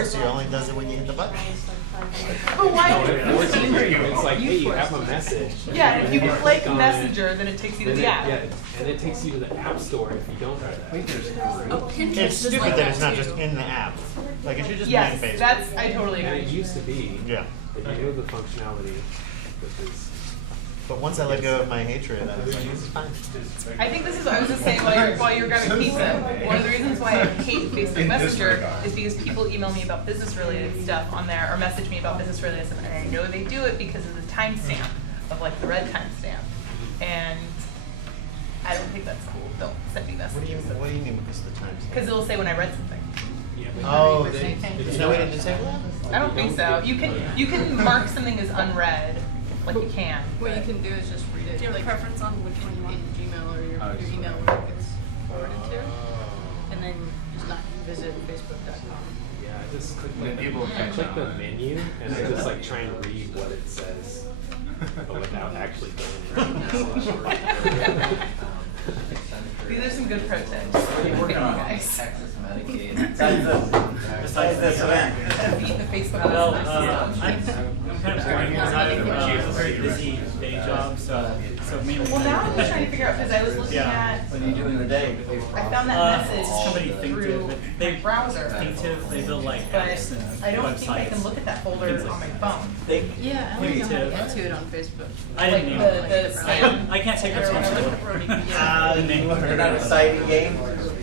force you, it only does it when you hit the button. But why? No, it forces you. It's like, hey, you have a message. Yeah, if you click on Messenger, then it takes you to Then the it, app. yeah, and it takes you to the app store if you don't do that. Oh, Pinterest It's is stupid like that it's not too. just in the app. Like, it should just Yes, be in Facebook. that's, I totally And it agree. used to be, Yeah. if you knew the functionality, which is, But once I let go of my hatred, I was like, it's fine. I think this is, I was just saying while you're gonna keep it, one of the reasons why I hate Facebook Messenger is because people email me about business related stuff on there, or message me about business related stuff, and I know they do it because of the timestamp, of like the red timestamp. And I don't think that's cool. Don't send me messages. What do you mean because of the times? Because it'll say when I read something. Oh, there's no way to disable that? I don't think so. You can mark something as unread, like you can. What you can do is just read it. Do you have a preference on which one you want? In Gmail or your email where it gets forwarded to, and then just not visit Facebook.com. yeah, I just click the menu and I just like try and read what it says, but without actually going in. These are some good pro tips. What are you working on, guys? Besides this event. Beat the Facebook Well, Messenger. I'm kind of boring because I have a very busy day job, so mainly. Well, now I'm just trying to figure out, because I was looking at, What do you do in the day? I found that message Somebody through they my browser, they build like but apps and I don't think I can websites. look at that folder on my phone. Yeah, I don't know how to get to it on Facebook. I Like didn't even. the spam. I can't take Or when I look at responsibility. Brody, The name. You're not exciting game?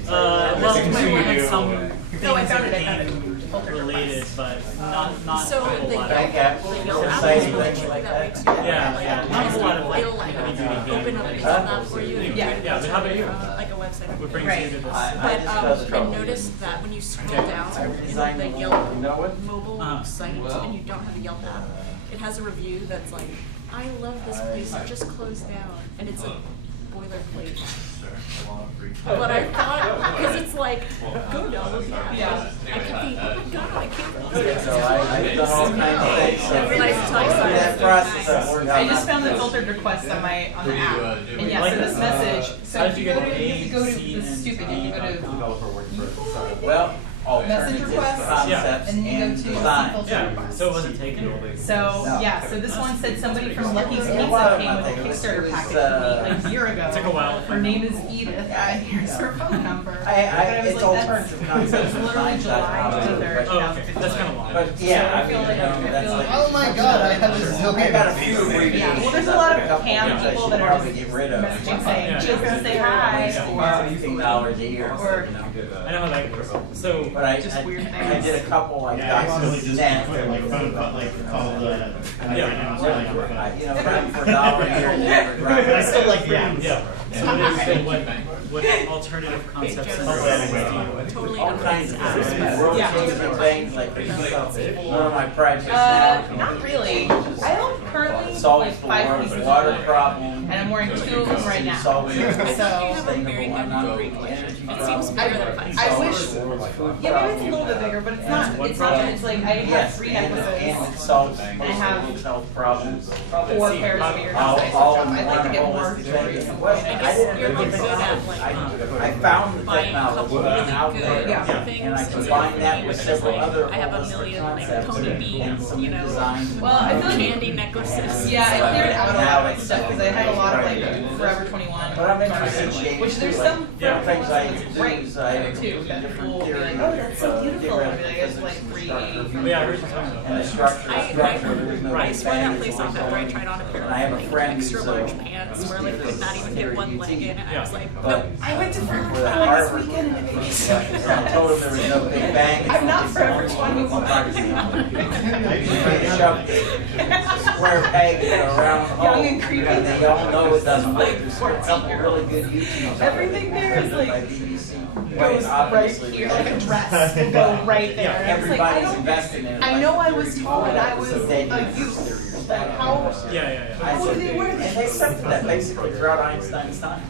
Well, we had some things No, I found it, I that found it. became Filter related, but not So a whole the lot. Bank app, the Yelp app exciting is thing like that that? makes you Yeah, not a lot of like it'll like heavy duty open up game. your app for you and Yeah. try to Yeah, but how about you? like a website. What brings Right. you to this? I But just does I trouble. noticed that when you scroll Okay. down I in redesigned the the Yelp wall. You know what? mobile site and you don't have a Yelp app, it has a review that's like, I love this place, it just closed down, and it's a boilerplate. But I thought, because it's like, go download the app. Yeah. I kept thinking, oh my god, I can't believe it. So I've done all kinds of things. So I realized until I through started that process, I learned how I just not found to the do it. filtered request on the app, and yeah, so this message, so How if did you you go get to, you have to go to, A, this C, is stupid, and you go to Developer work for it. people, Well, Message alternative request. concepts and then you go and to design. filter Yeah, request. so it wasn't taken. So, No. yeah, so this one said somebody from Lucky's Yeah, Pizza well, came with a it was, Kickstarter package to me like a year ago. Took a while. Her name is Edith, and here's her phone number. But I was It's like, alternative that's, concepts. it's literally July 23rd, Oh, okay, that's kind of long. But yeah, I I feel mean, like, you know, that's like. Oh my god, I have this I got a few abbreviations. yeah, well, there's a lot of couple cam that I people should that are probably just get rid of. messaging saying, Yeah. just say hi, $15 a year. or I know how that goes. So, But I just weird I things. did a couple like Yeah, I accidentally just net. put like phone call, like called, and I Yeah. was really on the phone. You know, right for $1 a year, never drive. I still like the app. yeah. So what alternative concepts and programs do you? Totally All kinds of things, world Yeah. changing things, like one of my projects now. not really. I don't currently Solves like the 5 water, pieces of water jewelry. problem. And I'm wearing 2 of them right now. Solving I So- think you have a sustainable very good one, jewelry collection. energy It seems problem. bigger than 5 I cents. wish, yeah, maybe it's a little bit bigger, but it's not, it's not, it's like, I have Yes, 3 and it necklaces, solves I most have of health problems. 4 pairs of earrings, All I'd in like to one get more holistic jewelry. thing. at some Well, point. I I guess didn't you're really good at I found the buying a couple technology really out good there, Yeah. things and I and combined that with just several like, other I have a holistic million like concepts Tony and beads, some you know, design. Well, I feel like- candy necklaces. Yeah, I cleared out a Now lot of it's- stuff, because I had a lot of like Forever 21. But I'm interested in shapes. Which there's too, some like, Yeah. things I great use, I have too, that different will be like, theories. oh, that's so beautiful, and I'll be like, it's physics like and 3 structure. Yeah, I heard you talking about And the that. structure, there's no I swear that advantage place off after I tried on a pair And I have a of like friend extra who's large a- pants where like could not even get one leg in, and I was like, But nope. I went to Forever with a 21 this Harvard, weekend and it made me so so I told him there was no big bang. I'm not Forever 21. Shoved a square peg in a round hole. Young and creepy. And they all know it doesn't work. There's a 14 couple year really olds. good YouTubes. Everything there is like- By BBC. goes right Obviously, here, like a dress will go right there. And it's like, I everybody's don't, investing in it. I know I was told Like, I was so a they- youth, like how, Yeah. I how said, do they wear and this? they accepted that basically throughout Einstein's time.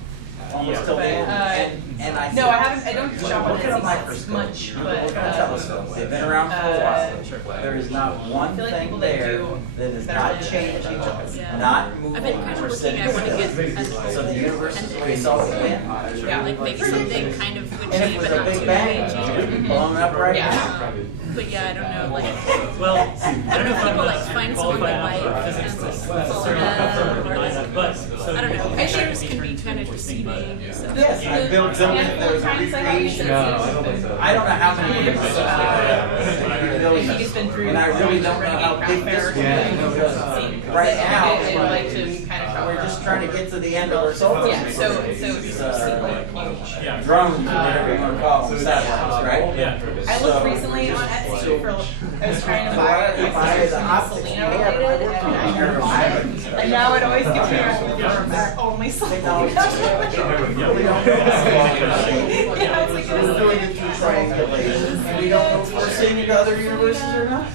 Almost till the end. And I No, said, I haven't, I don't shop on look at a Etsy microscope. much, but, Look at a telescope. They've been around for a while. There is not one feel like thing people that there do that is better not than changing, Yeah. not I've moving, been kind or of sitting looking, I want to still. get So the universe is the way it's always been. yeah. like maybe something kind of And if witchy, it was but a not big too bang, it witchy. would be blown up right Yeah. now. But yeah, I don't know, like, Well, I don't know if people like find someone they like and physics like so follow them, or like, but I don't know, pictures can be kind of deceiving, so. Yes, I built something that was a recreation. I don't know how many years it's been through. and I really don't know how big this will be. Because right now, like to kind of we're just trying to get to the end of our solar Yeah, system. so These, yeah. drones, whatever you want to call them, satellites, right? Yeah. I So- looked recently on Etsy for, I was trying to buy something Selena related, and I never bought it. And now it always gives me only Selena. Yeah, I was like, We're doing it through triangulation. We don't know if we're seeing it to other universes or not.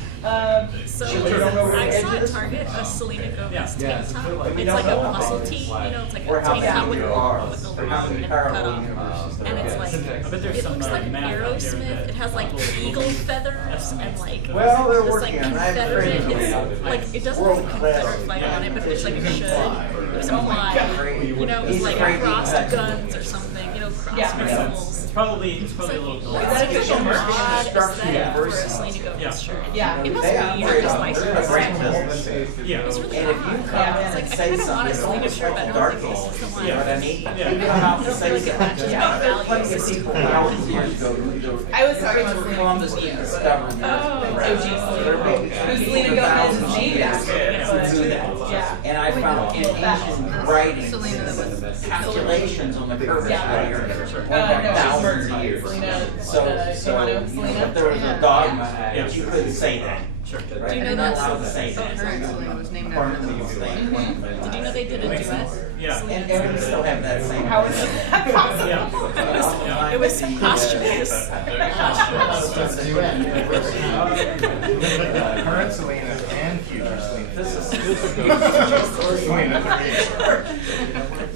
So Sure. You don't know where I the saw edge at is? Target a Selena Gomez Yeah. tank top. We It's don't like a know muscle tee, you know, it's like or a how tank top many with there are, the or how long many and parallel cut off. universes there And it's are. like, I bet there's it some looks like math out there Aerosmith, that- it has like eagle feathers and like, Well, they're this like working on it. I have Confederate, friends it's who- like, it doesn't World have a class. Confederate flag on it, but it's like it should. It was a flag, you know, it was He's like great crossed defense. guns or something, you know, crossed Yeah. symbols. It's probably a little dull. It's like official an merch? odd aesthetic for a Selena Gomez Yeah. shirt. Yeah. It must They be operate weird, just on like, a brand business. Yeah. it's really And if you odd. come It's in like, and I say kind of want something, a it's Selena almost shirt, like but I a don't dark think this hole. is the one. You know what I mean? Yeah. You come out and say I don't feel like it something. matches my Plenty of values. people thousands of years ago, I was talking about Selena Columbus Gomez. discovered Oh, the OG Selena. Who Selena Gomez is named after. Yeah. And I found in ancient writing calculations on the curvature of the earth going back No, thousands of she's years. Selena. So, Ivano, you know, if there was a dogma that you couldn't say that. Sure. Right? Do you know You're not that? allowed to say that. Selena was named According after to the these things. Did you know they did a duet? Yeah. And we still have that same. How is that possible? Yeah. It was posthumous. Current Selena and future Selena. This is. Selena 3.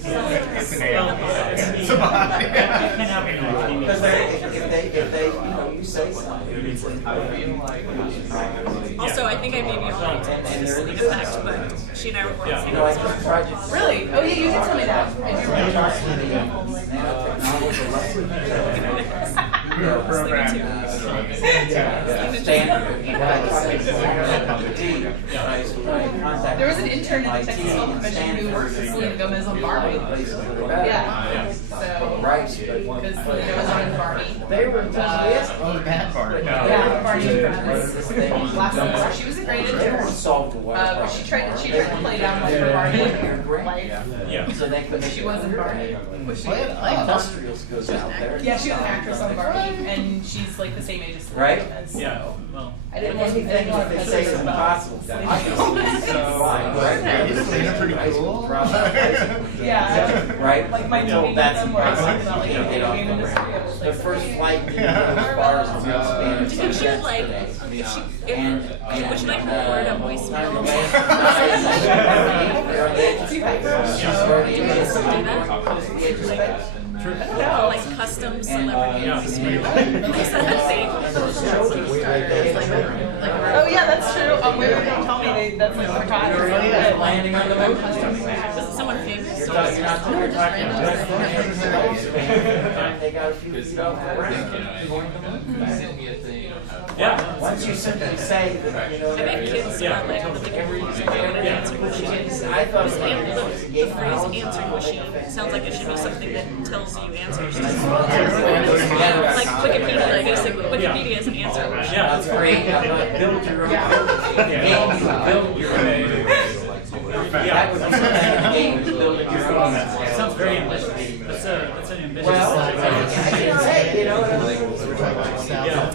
It's an alien. It's a body. It can happen in Because if they, you know, you say something. Also, I think I may be on And they're in Selena fact, but she and I were You working know, I on just tried to. Really? Oh yeah, you did tell me that. If you were There was an intern in the Texas Health Commission who worked with Selena Gomez on Barbie. Yeah. So, because Selena was on Barbie. They were just Oh, the bad part. Yeah, Barbie from last summer. She was a great intern. solved the water But she tried to play down like her Barbie life. Yeah. So they could. She wasn't Barbie. Industrials goes out there. Yeah, she was an actress on Barbie, and she's like the same age as Selena Right? Gomez. So Yeah. Well. I didn't want to Anything that they say is impossible. Isn't Selena pretty cool? Yeah. Right? Like my Until meeting with that's them where I talked impossible. about like You the get video off game the industry. I ground. was The like, first flight didn't go as far as the Spanish. Didn't she like, would you like to record a voicemail? Like custom celebrity voicemail. oh yeah, that's true. Women don't tell me that's like their job. Landing on the moon. Was it someone famous? You're talking they got a few feet off the ground. Yeah. Once you simply say that, you know. I bet kids are like the answering machine. I thought The phrase answering machine sounds like it should be something that tells you answers. Like Wikipedia, basically. Wikipedia is an answering machine. Yeah. That's great. Build your own. Game, you build your own. That would be something in the game, is building your own. It sounds very ambitious. That's an ambitious. Well, hey, you know, Yeah.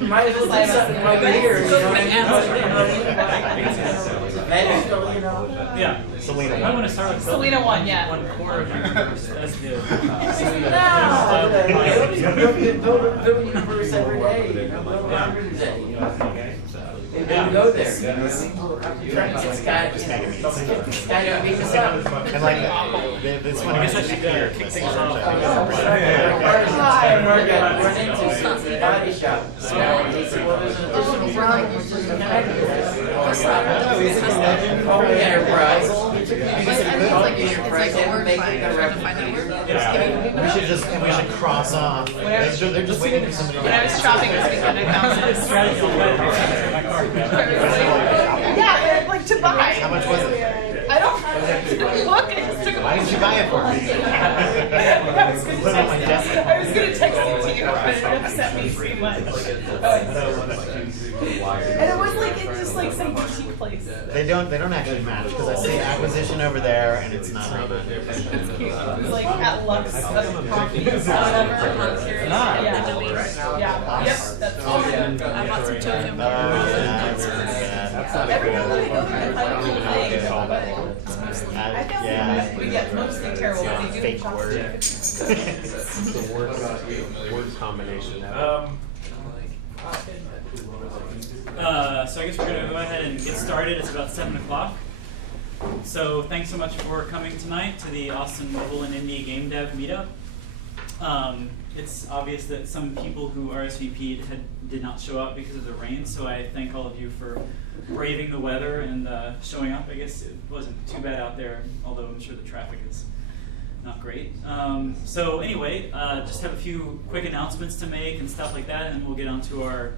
you might as well say something over here, you know. Maybe, you know. Yeah. Selena. I want to start with Selena won, yeah. one core of universe as the. Build a universe every day, you know, build 100 a day, you know. And then go there, you know. It's got to beat us up. And like, it's funny, I guess here, kick things off. I run into the body shop. He said, well, there's an additional product which is connected. Oh, Enterprise. But I mean, it's like a word Make find, it a trying to find that word. replicator. We should just cross off. They're just waiting for somebody to. When I was shopping this weekend, I found this. Yeah, like to buy. How much was it? I don't look. I just took a Why did you buy it for me? Put it on my desk. I was gonna text it to you, but it upset me too much. And it was like in just like some boutique place. They don't actually match because I see acquisition over there and it's not right. It's cute. It's like at Lux Coffee or whatever. Yeah. Yeah. Yep. That's all. I bought some token. That's not a Every good time I go there, I don't even think, but I found yeah. that we get mostly terrible, but they do Fake have word. The word combination. So I guess we're going to go ahead and get started. It's about 7 o'clock. So thanks so much for coming tonight to the Austin Mobile and Indie Game Dev Meetup. It's obvious that some people who RSVP'd did not show up because of the rain, so I thank all of you for braving the weather and showing up. I guess it wasn't too bad out there, although I'm sure the traffic is not great. So anyway, just have a few quick announcements to make and stuff like that, and then we'll get on to our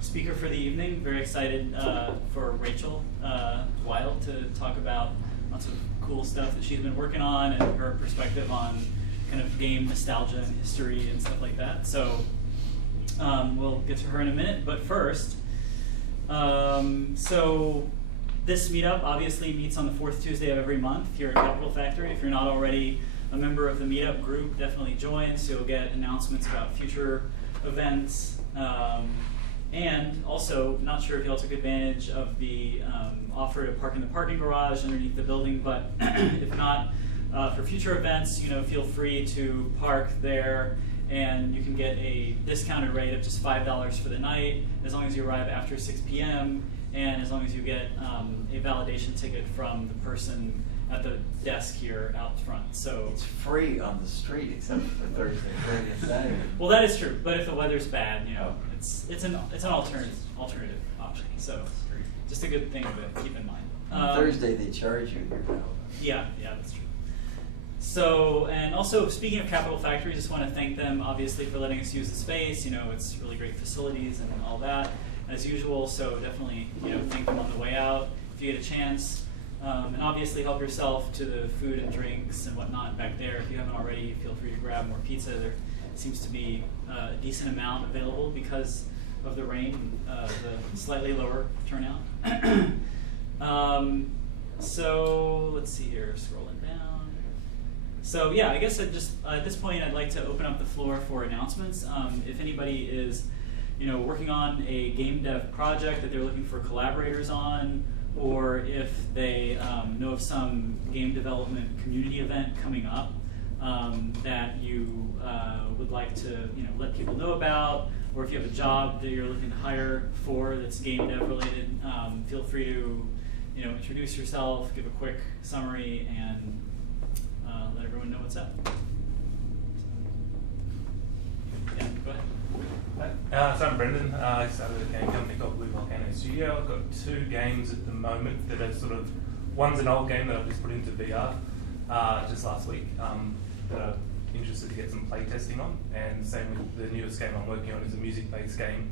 speaker for the evening. Very excited for Rachel Weil to talk about lots of cool stuff that she's been working on and her perspective on kind of game nostalgia and history and stuff like that. So we'll get to her in a minute, but first, so this meetup obviously meets on the 4th Tuesday of every month here at Capital Factory. If you're not already a member of the meetup group, definitely join so you'll get announcements about future events. And also, not sure if y'all took advantage of the offer to park in the parking garage underneath the building, but if not, for future events, feel free to park there, and you can get a discounted rate of just $5 for the night, as long as you arrive after 6 p.m., and as long as you get a validation ticket from the person at the desk here out front. So It's free on the street except for Thursday, Friday, and Saturday. well, that is true, but if the weather's bad, it's an alternative option. So just a good thing to keep in mind. On Thursday they charge you. Yeah, that's true. So, and also speaking of Capital Factory, just want to thank them obviously for letting us use the space. It's really great facilities and all that as usual. So definitely, thank them on the way out if you get a chance. And obviously help yourself to the food and drinks and whatnot back there. If you haven't already, feel free to grab more pizza. There seems to be a decent amount available because of the rain, the slightly lower turnout. So let's see here, scrolling down. So yeah, I guess at this point I'd like to open up the floor for announcements. If anybody is working on a game dev project that they're looking for collaborators on, or if they know of some game development community event coming up that you would like to let people know about, or if you have a job that you're looking to hire for that's game dev related, feel free to introduce yourself, give a quick summary, and let everyone know what's up. Yeah, go ahead. So I'm Brendan. I started a game company called Blip Studio. I've got 2 games at the moment that are one's an old game that I've just put into VR just last week that I'm interested to get some play testing on, and same with the newest game I'm working on is a music-based game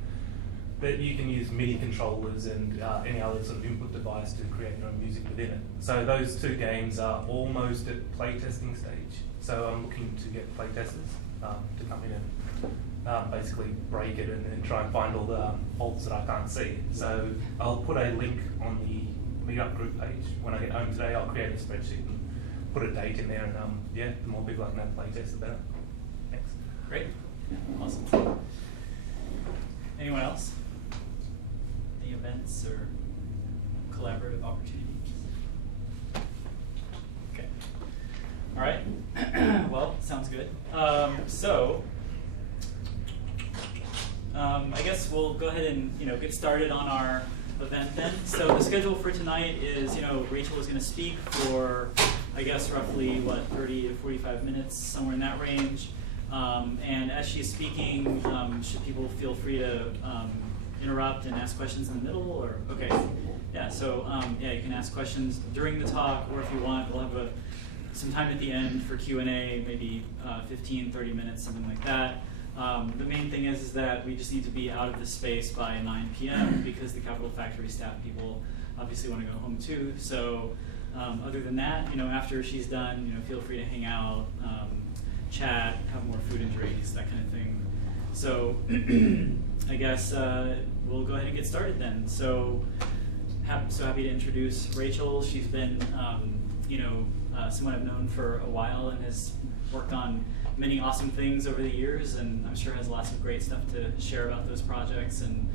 that you can use MIDI controllers and any other sort of input device to create your own music within it. So those 2 games are almost at play testing stage. So I'm looking to get play testers to come in and basically break it and try and find all the faults that I can't see. So I'll put a link on the meetup group page. When I get home today, I'll create a spreadsheet and put a date in there, and the more people I can have play test, the better. Thanks. Great. Awesome. Anyone else? Any events or collaborative opportunities? Okay. All right. Well, sounds good. I guess we'll go ahead and get started on our event then. So the schedule for tonight is Rachel is going to speak for I guess roughly 30 to 45 minutes, somewhere in that range. And as she's speaking, should people feel free to interrupt and ask questions in the middle, or okay? Yeah. So you can ask questions during the talk, or if you want, we'll have a some time at the end for Q&A, maybe 15, 30 minutes, something like that. The main thing is that we just need to be out of the space by 9 p.m. because the Capital Factory staff people obviously want to go home too. So other than that, after she's done, feel free to hang out, chat, have more food and drinks, that kind of thing. So I guess we'll go ahead and get started then. So happy to introduce Rachel. She's been, someone I've known for a while and has worked on many awesome things over the years, and I'm sure has lots of great stuff to share about those projects and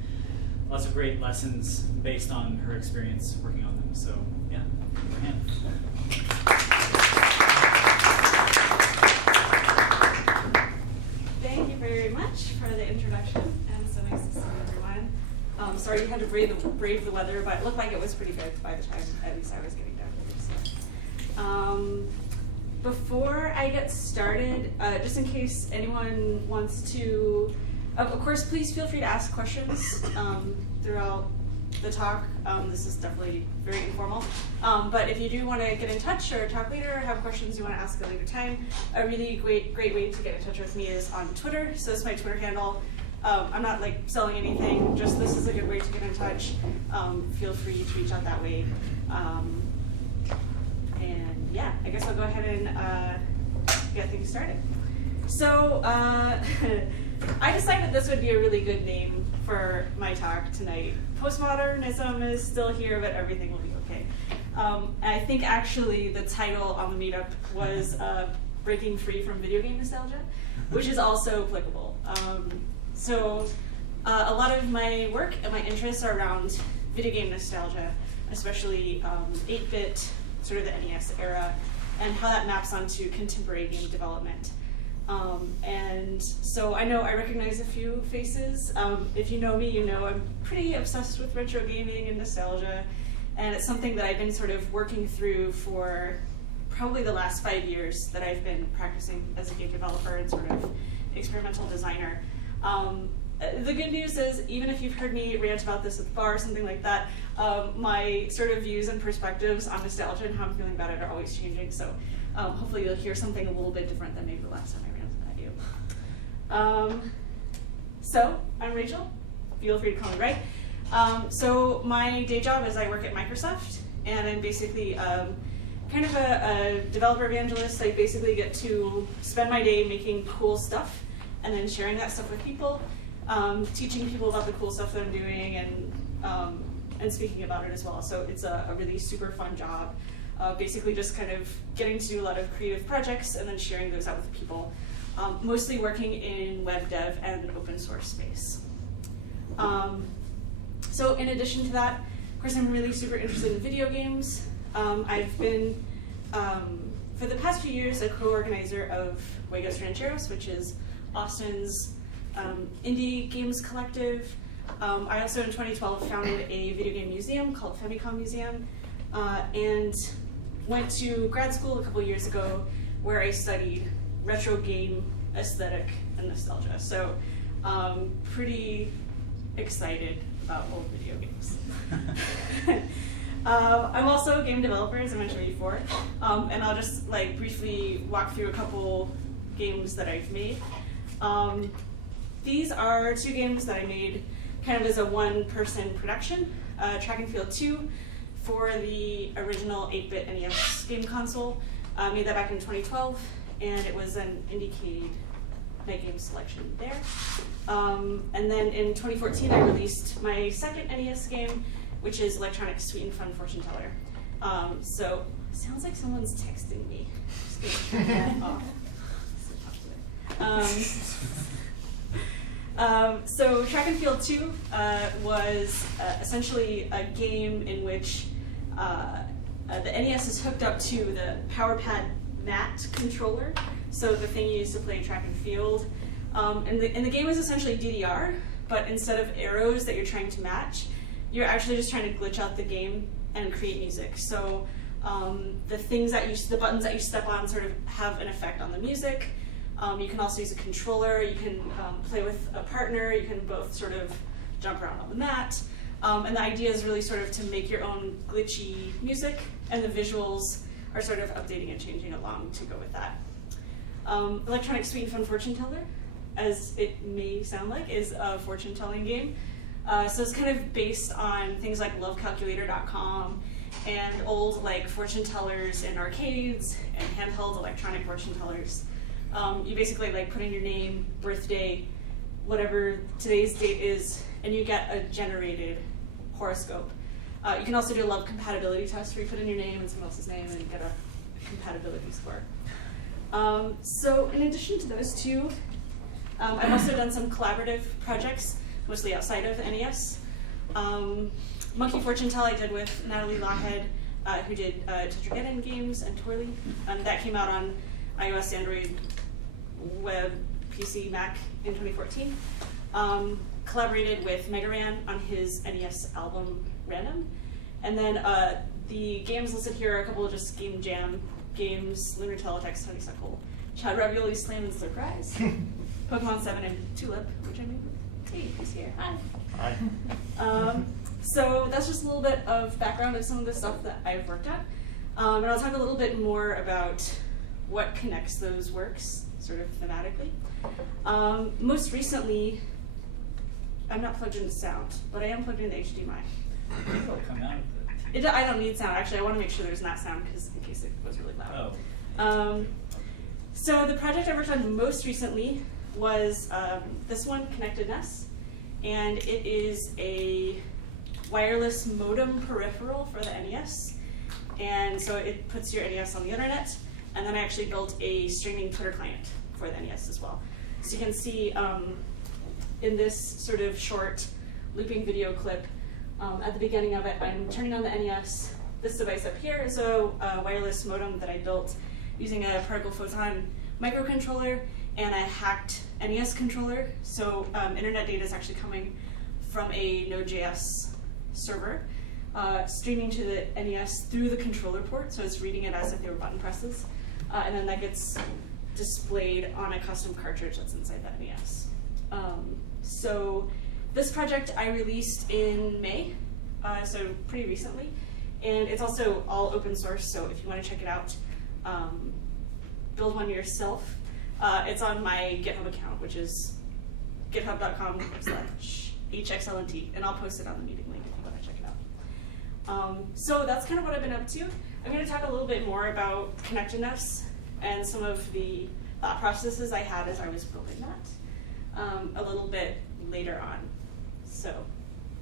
lots of great lessons based on her experience working on them. So yeah, give her a hand. Thank you very much for the introduction, and so nice to see everyone. Sorry you had to brave the weather, but it looked like it was pretty good by the time at least I was getting down here. So. Before I get started, just in case anyone wants to, of course, please feel free to ask questions throughout the talk. This is definitely very informal. But if you do want to get in touch or talk later, or have questions you want to ask at a later time, a really great way to get in touch with me is on Twitter. So it's my Twitter handle. I'm not selling anything, just this is a good way to get in touch. Feel free to reach out that way. And yeah, I guess I'll go ahead and get things started. So I decided this would be a really good name for my talk tonight. Postmodernism is still here, but everything will be okay. I think actually the title on the meetup was Breaking Free from Video Game Nostalgia, which is also applicable. So a lot of my work and my interests are around video game nostalgia, especially 8-bit, sort of the NES era, and how that maps onto contemporary game development. And so I recognize a few faces. If you know me, you know I'm pretty obsessed with retro gaming and nostalgia, and it's something that I've been sort of working through for probably the last 5 years that I've been practicing as a game developer and sort of experimental designer. The good news is, even if you've heard me rant about this at the bar or something like that, my sort of views and perspectives on nostalgia and how I'm feeling about it are always changing. So hopefully you'll hear something a little bit different than maybe the last time I ranted at you. So I'm Rachel. Feel free to call me Ray. So my day job is I work at Microsoft, and I'm basically kind of a developer evangelist. I basically get to spend my day making cool stuff and then sharing that stuff with people. Teaching people about the cool stuff that I'm doing and speaking about it as well. So it's a really super fun job. Basically just kind of getting to do a lot of creative projects and then sharing those out with people. Mostly working in web dev and open source space. So in addition to that, of course I'm really super interested in video games. I've been, for the past few years, a co-organizer of Juegos Rancheros, which is Austin's indie games collective. I also in 2012 founded a video game museum called Famicom Museum, and went to grad school a couple years ago where I studied retro game aesthetic and nostalgia. So pretty excited about old video games. I'm also a game developer, as I mentioned before, and I'll just briefly walk through a couple games that I've made. These are 2 games that I made kind of as a one-person production. Track and Field 2 for the original 8-bit NES game console. Made that back in 2012, and it was an IndieCade Night Game selection there. And then in 2014, I released my second NES game, which is Electronic Sweet and Fun Fortune Teller. So, sounds like someone's texting me. Just gonna turn that off. So Track and Field 2 was essentially a game in which the NES is hooked up to the PowerPad Mat controller, so the thing you use to play track and field. And the game is essentially DDR, but instead of arrows that you're trying to match, you're actually just trying to glitch out the game and create music. So the buttons that you step on sort of have an effect on the music. You can also use a controller, you can play with a partner, you can both sort of jump around on the mat. And the idea is really sort of to make your own glitchy music, and the visuals are sort of updating and changing along to go with that. Electronic Sweet and Fun Fortune Teller, as it may sound like, is a fortune telling game. So it's kind of based on things like lovecalculator.com and old like fortune tellers in arcades and handheld electronic fortune tellers. You basically like put in your name, birthday, whatever today's date is, and you get a generated horoscope. You can also do a love compatibility test where you put in your name and someone else's name and you get a compatibility score. So in addition to those two, I've also done some collaborative projects, mostly outside of NES. Monkey Fortune Tell I did with Natalie Lawhead, who did Tetrageddon games and Twirly. That came out on iOS, Android, web, PC, Mac in 2014. Collaborated with Megaran on his NES album Random. And then the games listed here are a couple of just game jam games: Lunar Teletext, Honeysuckle, Chad Ravioli Slam and Surprise, Pokemon 7 and Tulip, which I made with Tate, who's here. Hi. Hi. So that's just a little bit of background of some of the stuff that I've worked at. And I'll talk a little bit more about what connects those works, sort of thematically. Most recently, I'm not plugged into sound, but I am plugged into HDMI. I don't need sound, actually. I want to make sure there's not sound, because in case it was really loud. Oh. So the project I worked on most recently was this one, ConnectedNess, and it is a wireless modem peripheral for the NES. And so it puts your NES on the internet, and then I actually built a streaming Twitter client for the NES as well. So you can see in this sort of short looping video clip, at the beginning of it, I'm turning on the NES. This device up here is a wireless modem that I built using a particle photon microcontroller and a hacked NES controller. So internet data is actually coming from a Node.js server, streaming to the NES through the controller port, so it's reading it as if they were button presses, and then that gets displayed on a custom cartridge that's inside that NES. So this project I released in May, so pretty recently, and it's also all open source, so if you want to check it out, build one yourself. It's on my GitHub account, which is github.com/Hexcellent, and I'll post it on the meeting link if you want to check it out. So that's kind of what I've been up to. I'm going to talk a little bit more about connectedness and some of the thought processes I had as I was building that a little bit later on. So,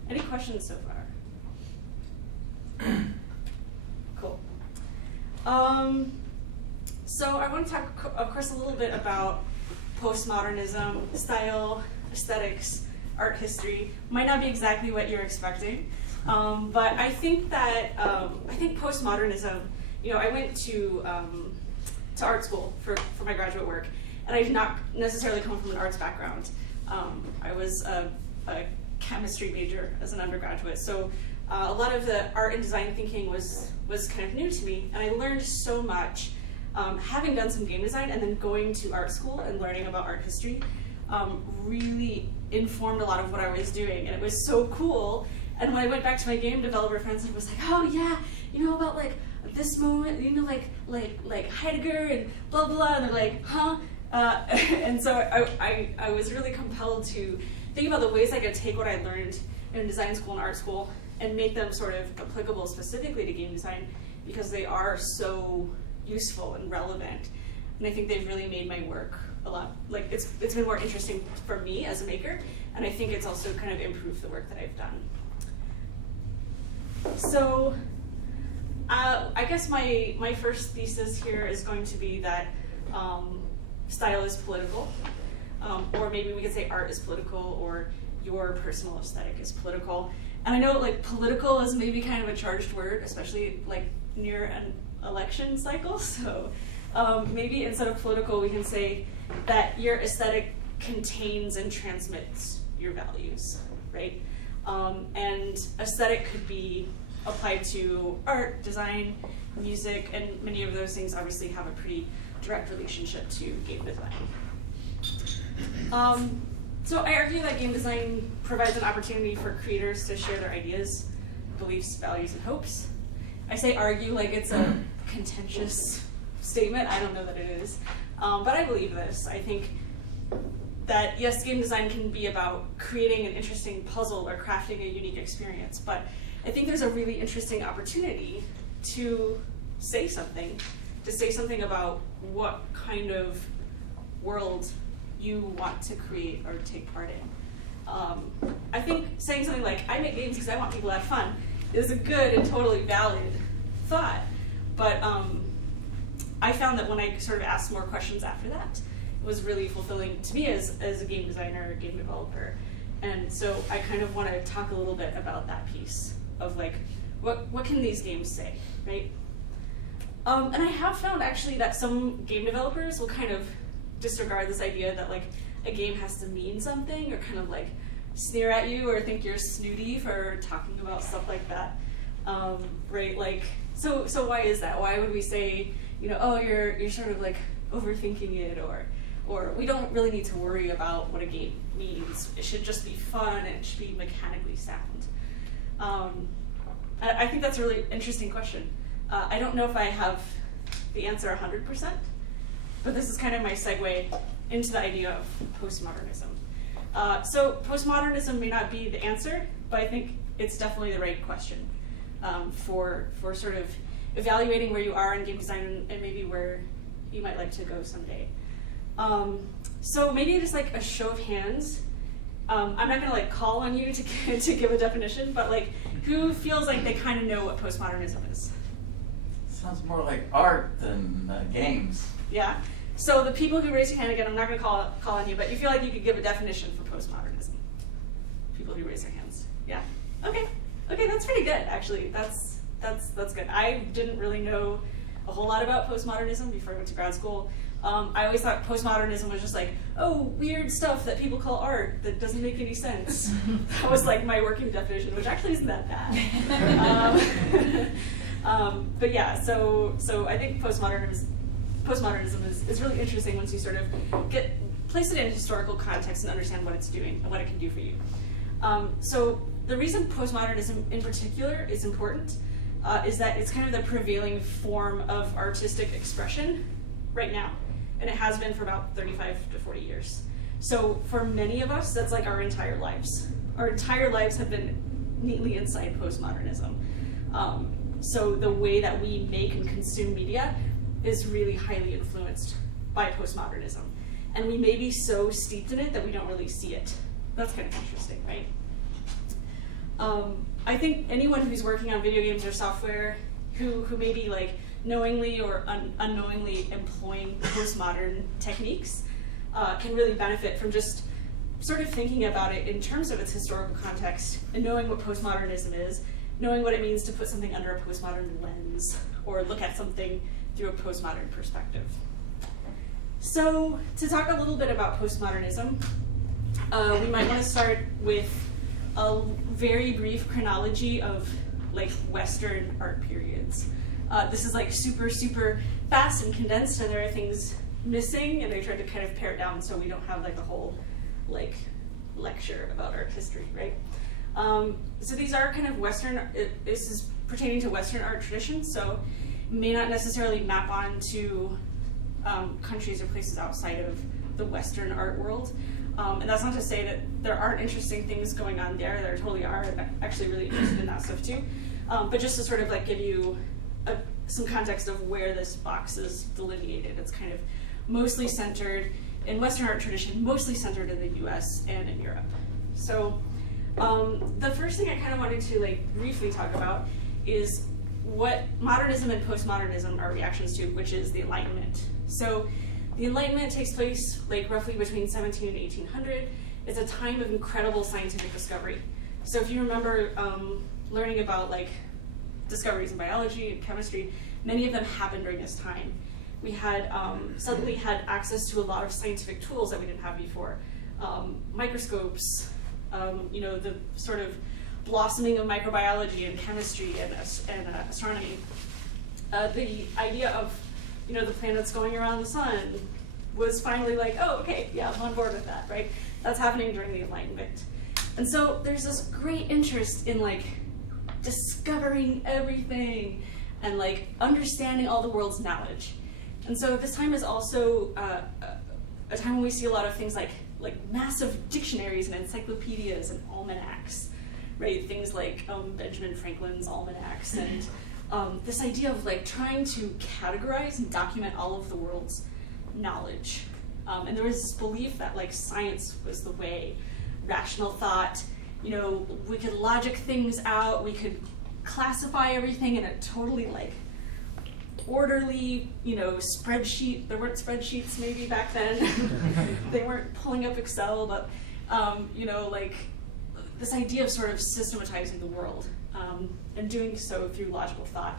any questions so far? Cool. So I want to talk, of course, a little bit about postmodernism, style, aesthetics, art history. Might not be exactly what you're expecting, but I think that I think postmodernism. You know, I went to art school for my graduate work, and I did not necessarily come from an arts background. I was a chemistry major as an undergraduate, so a lot of the art and design thinking was kind of new to me, and I learned so much having done some game design and then going to art school and learning about art history. Really informed a lot of what I was doing, and it was so cool. And when I went back to my game developer friends, it was like, oh yeah, you know about like this moment, you know, like Heidegger and blah blah, and they're like, huh? And so I was really compelled to think about the ways I could take what I learned in design school and art school and make them sort of applicable specifically to game design, because they are so useful and relevant. And I think they've really made my work a lot, like it's been more interesting for me as a maker, and I think it's also kind of improved the work that I've done. So I guess my first thesis here is going to be that style is political, or maybe we could say art is political, or your personal aesthetic is political. And I know like political is maybe kind of a charged word, especially like near an election cycle. So maybe instead of political, we can say that your aesthetic contains and transmits your values, right? And aesthetic could be applied to art, design, music, and many of those things obviously have a pretty direct relationship to game design. So I argue that game design provides an opportunity for creators to share their ideas, beliefs, values, and hopes. I say argue like it's a contentious statement. I don't know that it is. But I believe this. I think that, yes, game design can be about creating an interesting puzzle or crafting a unique experience, but I think there's a really interesting opportunity to say something about what kind of world you want to create or take part in. I think saying something like, I make games because I want people to have fun, is a good and totally valid thought, but I found that when I sort of asked more questions after that, it was really fulfilling to me as a game designer, game developer. And so I kind of want to talk a little bit about that piece of like, what can these games say, right? And I have found actually that some game developers will kind of disregard this idea that like a game has to mean something, or kind of like sneer at you or think you're snooty for talking about stuff like that, right? Like, so why is that? Why would we say, oh, you're sort of like overthinking it, or we don't really need to worry about what a game means. It should just be fun and it should be mechanically sound. I think that's a really interesting question. I don't know if I have the answer 100%, but this is kind of my segue into the idea of postmodernism. So postmodernism may not be the answer, but I think it's definitely the right question for sort of evaluating where you are in game design and maybe where you might like to go someday. So maybe just like a show of hands. I'm not gonna like call on you to give a definition, but like who feels like they kind of know what postmodernism is? Sounds more like art than games. Yeah. So the people who raise your hand, again, I'm not going to call on you, but you feel like you could give a definition for postmodernism. People who raise their hands. Yeah. Okay. Okay, that's pretty good, actually. That's good. I didn't really know a whole lot about postmodernism before I went to grad school. I always thought postmodernism was just like, oh, weird stuff that people call art that doesn't make any sense. That was like my working definition, which actually isn't that bad. But yeah, so I think postmodernism is really interesting once you sort of place it in a historical context and understand what it's doing and what it can do for you. So the reason postmodernism in particular is important is that it's kind of the prevailing form of artistic expression right now, and it has been for about 35 to 40 years. So for many of us, that's like our entire lives. Our entire lives have been neatly inside postmodernism. So the way that we make and consume media is really highly influenced by postmodernism. And we may be so steeped in it that we don't really see it. That's kind of interesting, right? I think anyone who's working on video games or software who may be like knowingly or unknowingly employing postmodern techniques can really benefit from just sort of thinking about it in terms of its historical context and knowing what postmodernism is, knowing what it means to put something under a postmodern lens or look at something through a postmodern perspective. So to talk a little bit about postmodernism, we might want to start with a very brief chronology of like Western art periods. This is like super, super fast and condensed, and there are things missing, and I tried to kind of pare it down so we don't have like a whole like lecture about art history, right? So these are kind of Western, this is pertaining to Western art traditions, so may not necessarily map on to countries or places outside of the Western art world. And that's not to say that there aren't interesting things going on there. There totally are. I'm actually really interested in that stuff too. But just to sort of like give you some context of where this box is delineated, it's kind of mostly centered in Western art tradition, mostly centered in the US and in Europe. So the first thing I kind of wanted to like briefly talk about is what modernism and postmodernism are reactions to, which is the Enlightenment. So the Enlightenment takes place like roughly between 17 and 1800. It's a time of incredible scientific discovery. So if you remember learning about like discoveries in biology and chemistry, many of them happened during this time. We had suddenly had access to a lot of scientific tools that we didn't have before. Microscopes, the sort of blossoming of microbiology and chemistry and astronomy. The idea of the planets going around the sun was finally like, oh, okay, yeah, I'm on board with that, right? That's happening during the Enlightenment. And so there's this great interest in like discovering everything and like understanding all the world's knowledge. And so this time is also a time when we see a lot of things like massive dictionaries and encyclopedias and almanacs, right? Things like Benjamin Franklin's almanacs, and this idea of like trying to categorize and document all of the world's knowledge. And there was this belief that like science was the way, rational thought, you know, we could logic things out, we could classify everything in a totally like orderly, you know, spreadsheet. There weren't spreadsheets maybe back then. They weren't pulling up Excel, but you know, like this idea of sort of systematizing the world and doing so through logical thought,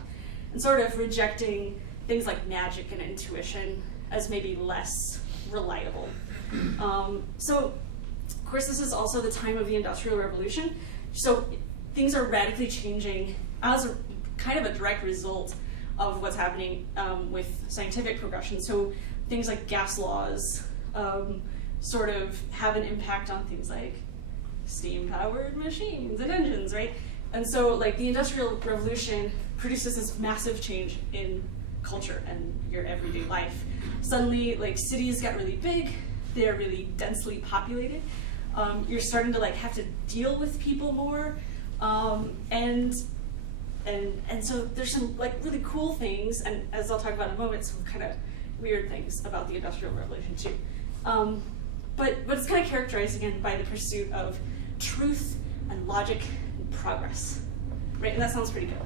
and sort of rejecting things like magic and intuition as maybe less reliable. So, of course, this is also the time of the Industrial Revolution. So things are radically changing as a kind of a direct result of what's happening with scientific progression. So things like gas laws sort of have an impact on things like steam-powered machines and engines, right? And so like the Industrial Revolution produces this massive change in culture and your everyday life. Suddenly, like cities got really big, they're really densely populated. You're starting to like have to deal with people more, and so there's some like really cool things, and as I'll talk about in a moment, some kind of weird things about the Industrial Revolution too. But it's kind of characterized again by the pursuit of truth and logic and progress, right? And that sounds pretty good.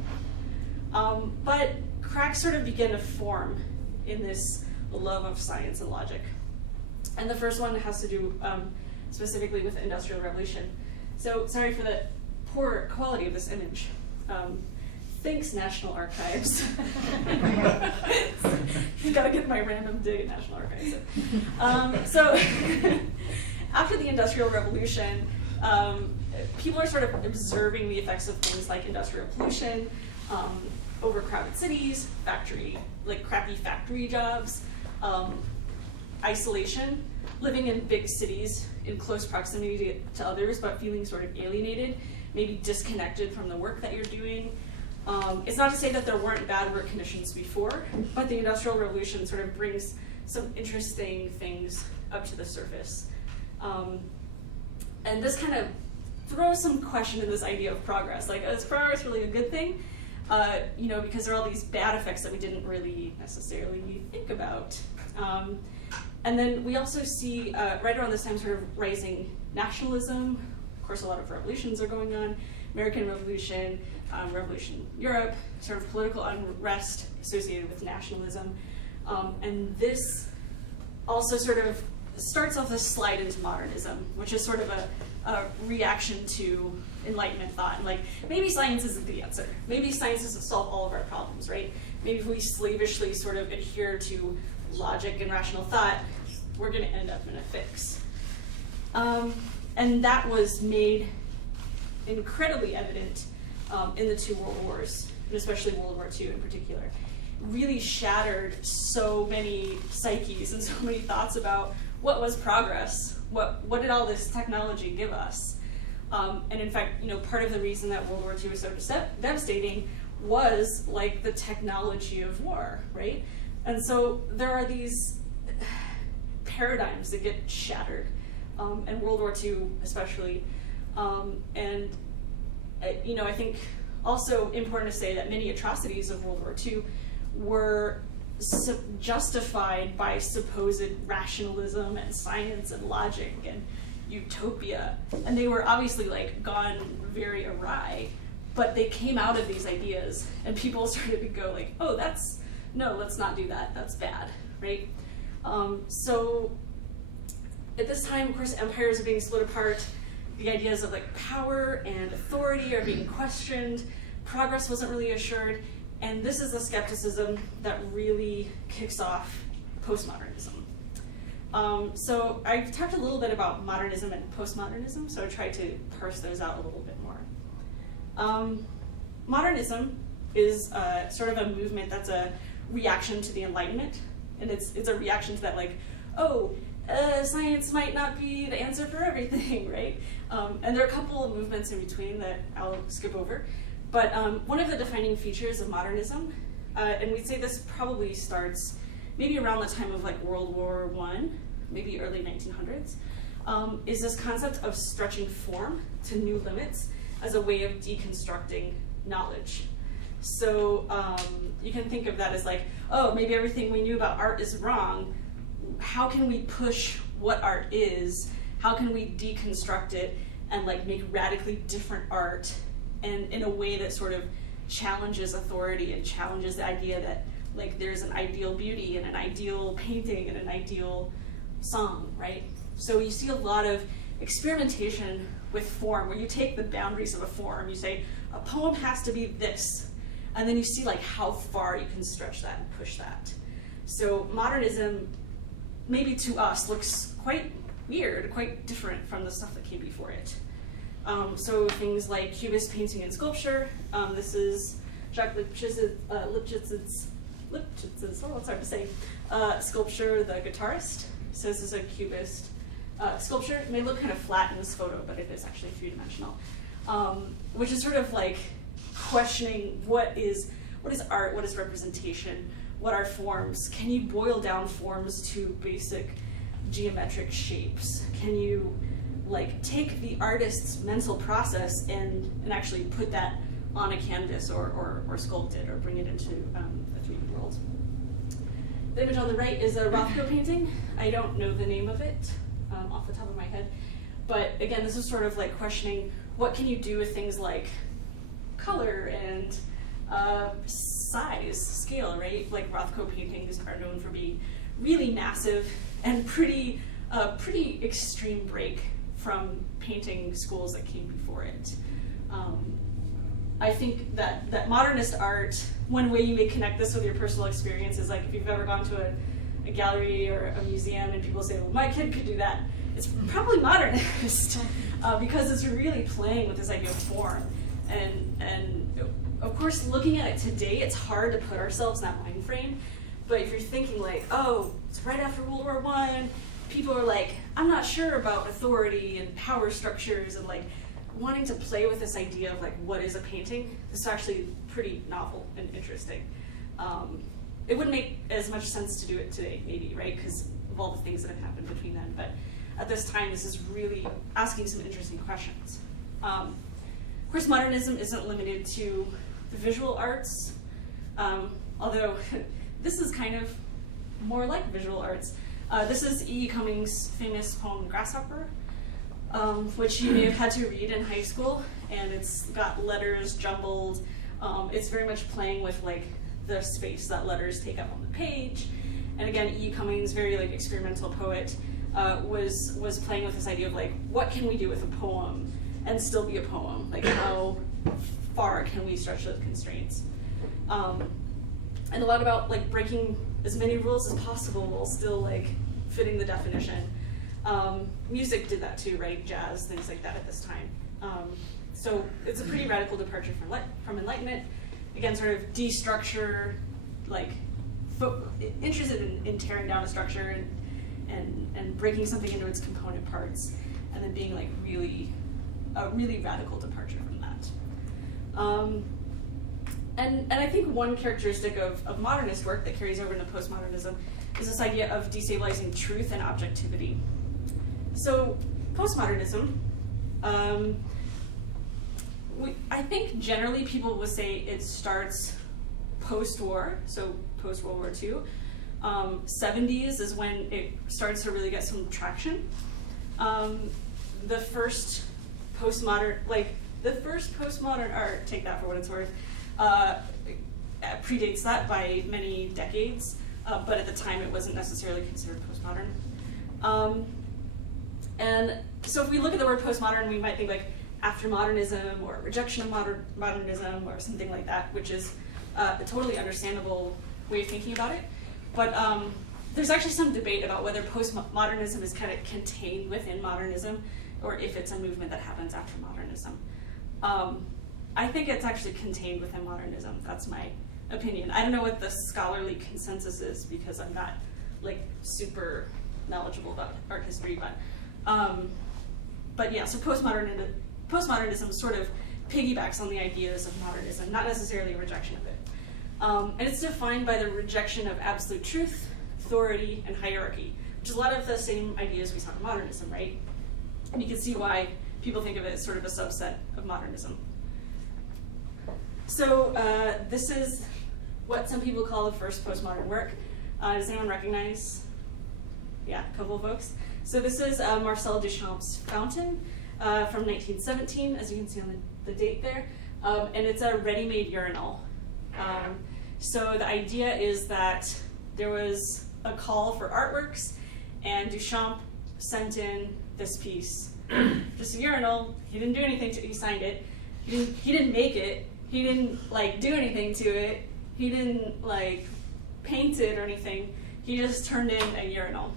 But cracks sort of begin to form in this love of science and logic. And the first one has to do specifically with the Industrial Revolution. So sorry for the poor quality of this image. Thanks, National Archives. You've got to get my random dig at National Archives. So after the Industrial Revolution, people are sort of observing the effects of things like industrial pollution, overcrowded cities, crappy factory jobs, isolation, living in big cities in close proximity to others, but feeling sort of alienated, maybe disconnected from the work that you're doing. It's not to say that there weren't bad work conditions before, but the Industrial Revolution sort of brings some interesting things up to the surface. And this kind of throws some question in this idea of progress. Like, is progress really a good thing? You know, because there are all these bad effects that we didn't really necessarily think about. And then we also see, right around this time, sort of rising nationalism. Of course, a lot of revolutions are going on. American Revolution, Revolution in Europe, sort of political unrest associated with nationalism. And this also sort of starts off this slide into modernism, which is sort of a reaction to Enlightenment thought. And like, maybe science isn't the answer. Maybe science doesn't solve all of our problems, right? Maybe if we slavishly sort of adhere to logic and rational thought, we're going to end up in a fix. And that was made incredibly evident in the two world wars, and especially World War II in particular. Really shattered so many psyches and so many thoughts about what was progress, what did all this technology give us. And in fact, you know, part of the reason that World War II was so devastating was like the technology of war, right? And so there are these paradigms that get shattered, and World War II especially. And you know, I think also important to say that many atrocities of World War II were justified by supposed rationalism and science and logic and utopia, and they were obviously like gone very awry, but they came out of these ideas, and people started to go like, oh, no, let's not do that, that's bad, right? So at this time, of course, empires are being split apart, the ideas of like power and authority are being questioned, progress wasn't really assured, and this is the skepticism that really kicks off postmodernism. So I've talked a little bit about modernism and postmodernism, so I tried to parse those out a little bit more. Modernism is sort of a movement that's a reaction to the Enlightenment, and it's a reaction to that, like, oh, science might not be the answer for everything, right? And there are a couple of movements in between that I'll skip over. But one of the defining features of modernism and we'd say this probably starts maybe around the time of like World War I, maybe early 1900s, is this concept of stretching form to new limits as a way of deconstructing knowledge. So you can think of that as like, oh, maybe everything we knew about art is wrong. How can we push what art is? How can we deconstruct it and like make radically different art, and in a way that sort of challenges authority and challenges the idea that like there's an ideal beauty and an ideal painting and an ideal song, right? So you see a lot of experimentation with form, where you take the boundaries of a form, you say a poem has to be this, and then you see like how far you can stretch that and push that. So modernism, maybe to us, looks quite weird, quite different from the stuff that came before it. So things like Cubist painting and sculpture. This is Jacques Lipchitz's, oh, it's hard to say, sculpture, The Guitarist. So this is a Cubist sculpture. It may look kind of flat in this photo, but it is actually three-dimensional, which is sort of like questioning what is art, what is representation, what are forms? Can you boil down forms to basic geometric shapes? Can you like take the artist's mental process and actually put that on a canvas or sculpt it or bring it into a 3D world? The image on the right is a Rothko painting. I don't know the name of it off the top of my head, but again, this is sort of like questioning what can you do with things like color and size, scale, right? Like Rothko paintings are known for being really massive and pretty extreme break from painting schools that came before it. I think that modernist art, one way you may connect this with your personal experience is like if you've ever gone to a gallery or a museum and people say, well, my kid could do that, it's probably modernist because it's really playing with this idea of form. And of course, looking at it today, it's hard to put ourselves in that mind frame. But if you're thinking like, oh, it's right after World War I, people are like, I'm not sure about authority and power structures and like wanting to play with this idea of like, what is a painting? This is actually pretty novel and interesting. It wouldn't make as much sense to do it today, maybe, right? Because of all the things that have happened between then. But at this time, this is really asking some interesting questions. Of course, modernism isn't limited to the visual arts, although this is kind of more like visual arts. This is E. Cummings' famous poem, Grasshopper, which you may have had to read in high school, and it's got letters jumbled. It's very much playing with like the space that letters take up on the page. And again, E. Cummings, very like experimental poet, was playing with this idea of like, what can we do with a poem and still be a poem? Like how far can we stretch those constraints? And a lot about like breaking as many rules as possible while still like fitting the definition. Music did that too, right? Jazz, things like that at this time. So it's a pretty radical departure from Enlightenment. Again, sort of destructure, like interested in tearing down a structure and breaking something into its component parts, and then being like a really radical departure from that. And I think one characteristic of modernist work that carries over into postmodernism is this idea of destabilizing truth and objectivity. So postmodernism, I think generally people would say it starts post-war, so post-World War II. 70s is when it starts to really get some traction. The first postmodern art, take that for what it's worth, predates that by many decades, but at the time it wasn't necessarily considered postmodern. And so if we look at the word postmodern, we might think like after-modernism or rejection of modernism or something like that, which is a totally understandable way of thinking about it. But there's actually some debate about whether postmodernism is kind of contained within modernism or if it's a movement that happens after modernism. I think it's actually contained within modernism. That's my opinion. I don't know what the scholarly consensus is because I'm not like super knowledgeable about art history, but yeah, so postmodernism sort of piggybacks on the ideas of modernism, not necessarily a rejection of it. And it's defined by the rejection of absolute truth, authority, and hierarchy, which is a lot of the same ideas we saw in modernism, right? And you can see why people think of it as sort of a subset of modernism. So this is what some people call the first postmodern work. Does anyone recognize? Yeah, a couple of folks. So this is Marcel Duchamp's Fountain from 1917, as you can see on the date there. And it's a ready-made urinal. So the idea is that there was a call for artworks, and Duchamp sent in this piece. Just a urinal. He didn't do anything to it. He signed it. He didn't make it. He didn't do anything to it. He didn't paint it or anything. He just turned in a urinal.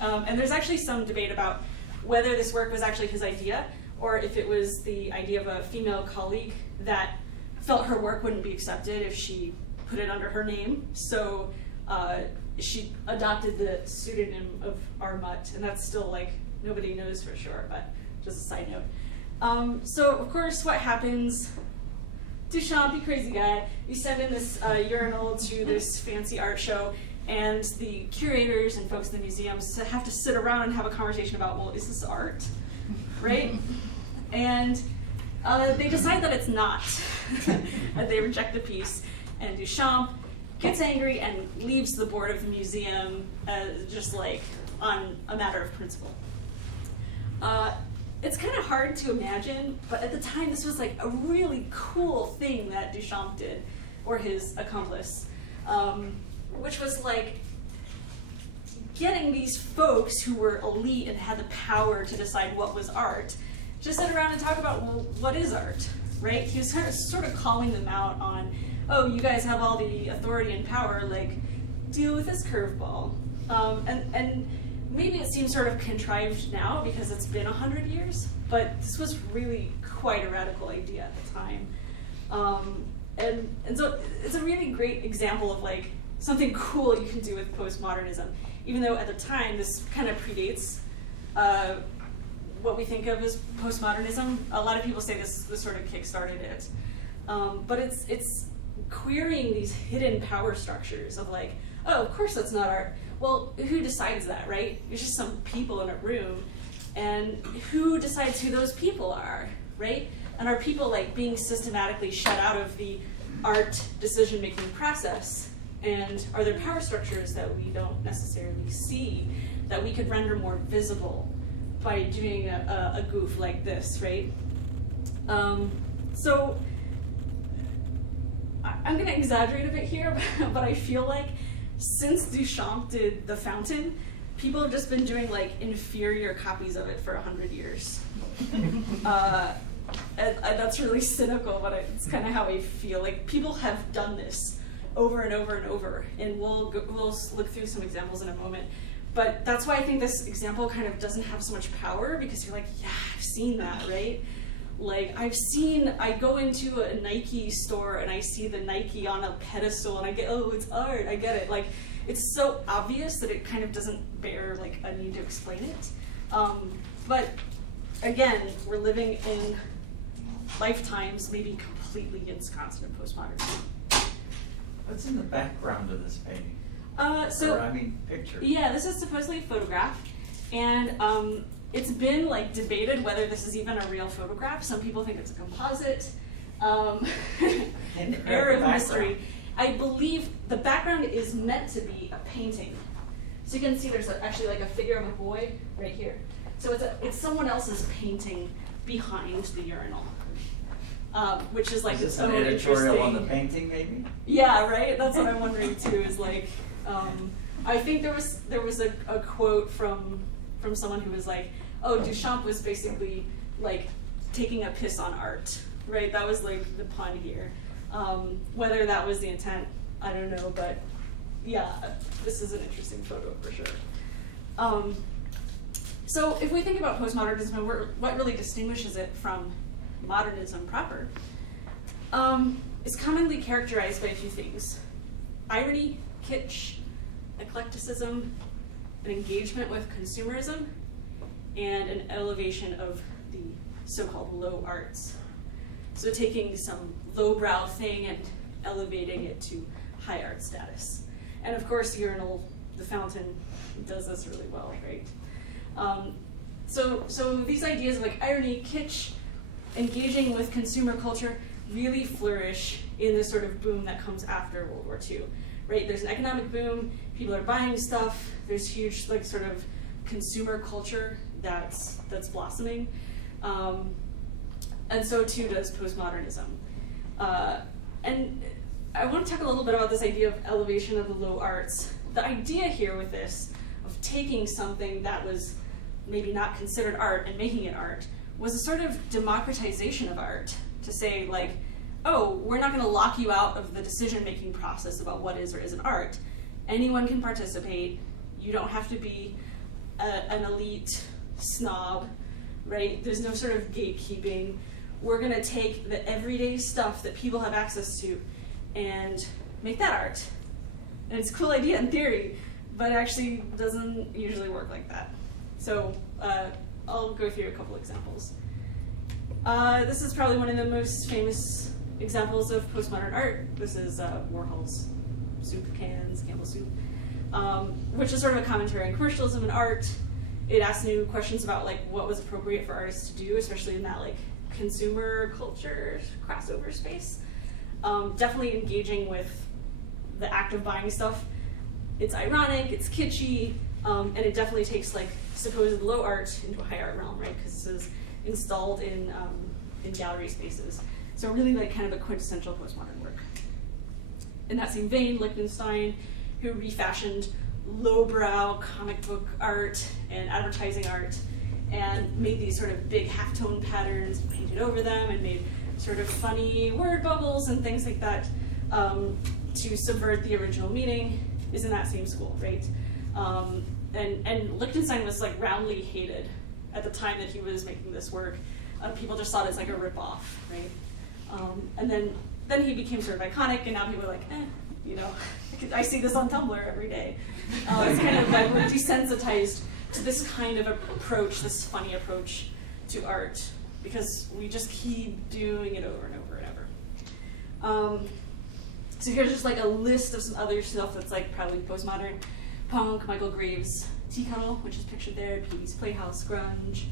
And there's actually some debate about whether this work was actually his idea or if it was the idea of a female colleague that felt her work wouldn't be accepted if she put it under her name. So she adopted the pseudonym of Armut, and that's still nobody knows for sure, but just a side note. So of course what happens, Duchamp, you crazy guy, you send in this urinal to this fancy art show, and the curators and folks in the museums have to sit around and have a conversation about, well, is this art, right? And they decide that it's not. And they reject the piece, and Duchamp gets angry and leaves the board of the museum just on a matter of principle. It's kind of hard to imagine, but at the time this was a really cool thing that Duchamp did, or his accomplice, which was getting these folks who were elite and had the power to decide what was art, just sit around and talk about, well, what is art, right? He was sort of calling them out on, oh, you guys have all the authority and power, deal with this curveball. And maybe it seems sort of contrived now because it's been 100 years, but this was really quite a radical idea at the time. And so it's a really great example of something cool you can do with postmodernism, even though at the time this kind of predates what we think of as postmodernism. A lot of people say this sort of kickstarted it. But it's querying these hidden power structures of oh, of course that's not art. Well, who decides that, right? It's just some people in a room, and who decides who those people are, right? And are people being systematically shut out of the art decision-making process? And are there power structures that we don't necessarily see that we could render more visible by doing a goof like this, right? So I'm going to exaggerate a bit here, but I feel since Duchamp did The Fountain, people have just been doing inferior copies of it for 100 years. And that's really cynical, but it's kind of how I feel. People have done this over and over and over, and we'll look through some examples in a moment. But that's why I think this example kind of doesn't have so much power, because you're yeah, I've seen that, right? I go into a Nike store and I see the Nike on a pedestal and I get, oh, it's art, I get it. It's so obvious that it kind of doesn't bear a need to explain it. But again, we're living in lifetimes maybe completely ensconced in postmodernism. What's in the background of this painting? Picture. Yeah, this is supposedly a photograph, and it's been debated whether this is even a real photograph. Some people think it's a composite. An air of mystery. I believe the background is meant to be a painting. So you can see there's actually a figure of a boy right here. So it's someone else's painting behind the urinal, which is Is this its an own editorial on the interesting. painting, maybe? Yeah, right. That's what I'm wondering too. Is I think there was a quote from someone who was oh, Duchamp was basically taking a piss on art, right? That was the pun here. Whether that was the intent, I don't know, but yeah, this is an interesting photo for sure. So if we think about postmodernism, what really distinguishes it from modernism proper, is commonly characterized by a few things: irony, kitsch, eclecticism, an engagement with consumerism, and an elevation of the so-called low arts. So taking some lowbrow thing and elevating it to high art status. And of course, Urinal, the fountain, does this really well, right? So these ideas of like irony, kitsch, engaging with consumer culture really flourish in this sort of boom that comes after World War II, right? There's an economic boom, people are buying stuff, there's huge like sort of consumer culture that's blossoming, and so too does postmodernism. And I want to talk a little bit about this idea of elevation of the low arts. The idea here with this, of taking something that was maybe not considered art and making it art, was a sort of democratization of art, to say like, oh, we're not going to lock you out of the decision-making process about what is or isn't art. Anyone can participate. You don't have to be an elite snob, right? There's no sort of gatekeeping. We're going to take the everyday stuff that people have access to and make that art. And it's a cool idea in theory, but it actually doesn't usually work like that. So I'll go through a couple examples. This is probably one of the most famous examples of postmodern art. This is Warhol's soup cans, Campbell's soup, which is sort of a commentary on commercialism and art. It asks new questions about like what was appropriate for artists to do, especially in that like consumer culture crossover space. Definitely engaging with the act of buying stuff. It's ironic, it's kitschy, and it definitely takes like supposed low art into a high art realm, right? Because this is installed in gallery spaces. So really like kind of a quintessential postmodern work. In that same vein, Lichtenstein, who refashioned lowbrow comic book art and advertising art and made these sort of big halftone patterns, painted over them, and made sort of funny word bubbles and things like that to subvert the original meaning, is in that same school, right? And Lichtenstein was like roundly hated at the time that he was making this work. People just thought it's like a ripoff, right? And then he became sort of iconic, and now people are like, you know, I see this on Tumblr every day. It's kind of like we're desensitized to this kind of approach, this funny approach to art, because we just keep doing it over and over and over. So here's just like a list of some other stuff that's like probably postmodern. Punk, Michael Graves' Tea Kettle, which is pictured there, Pee-wee's Playhouse, grunge.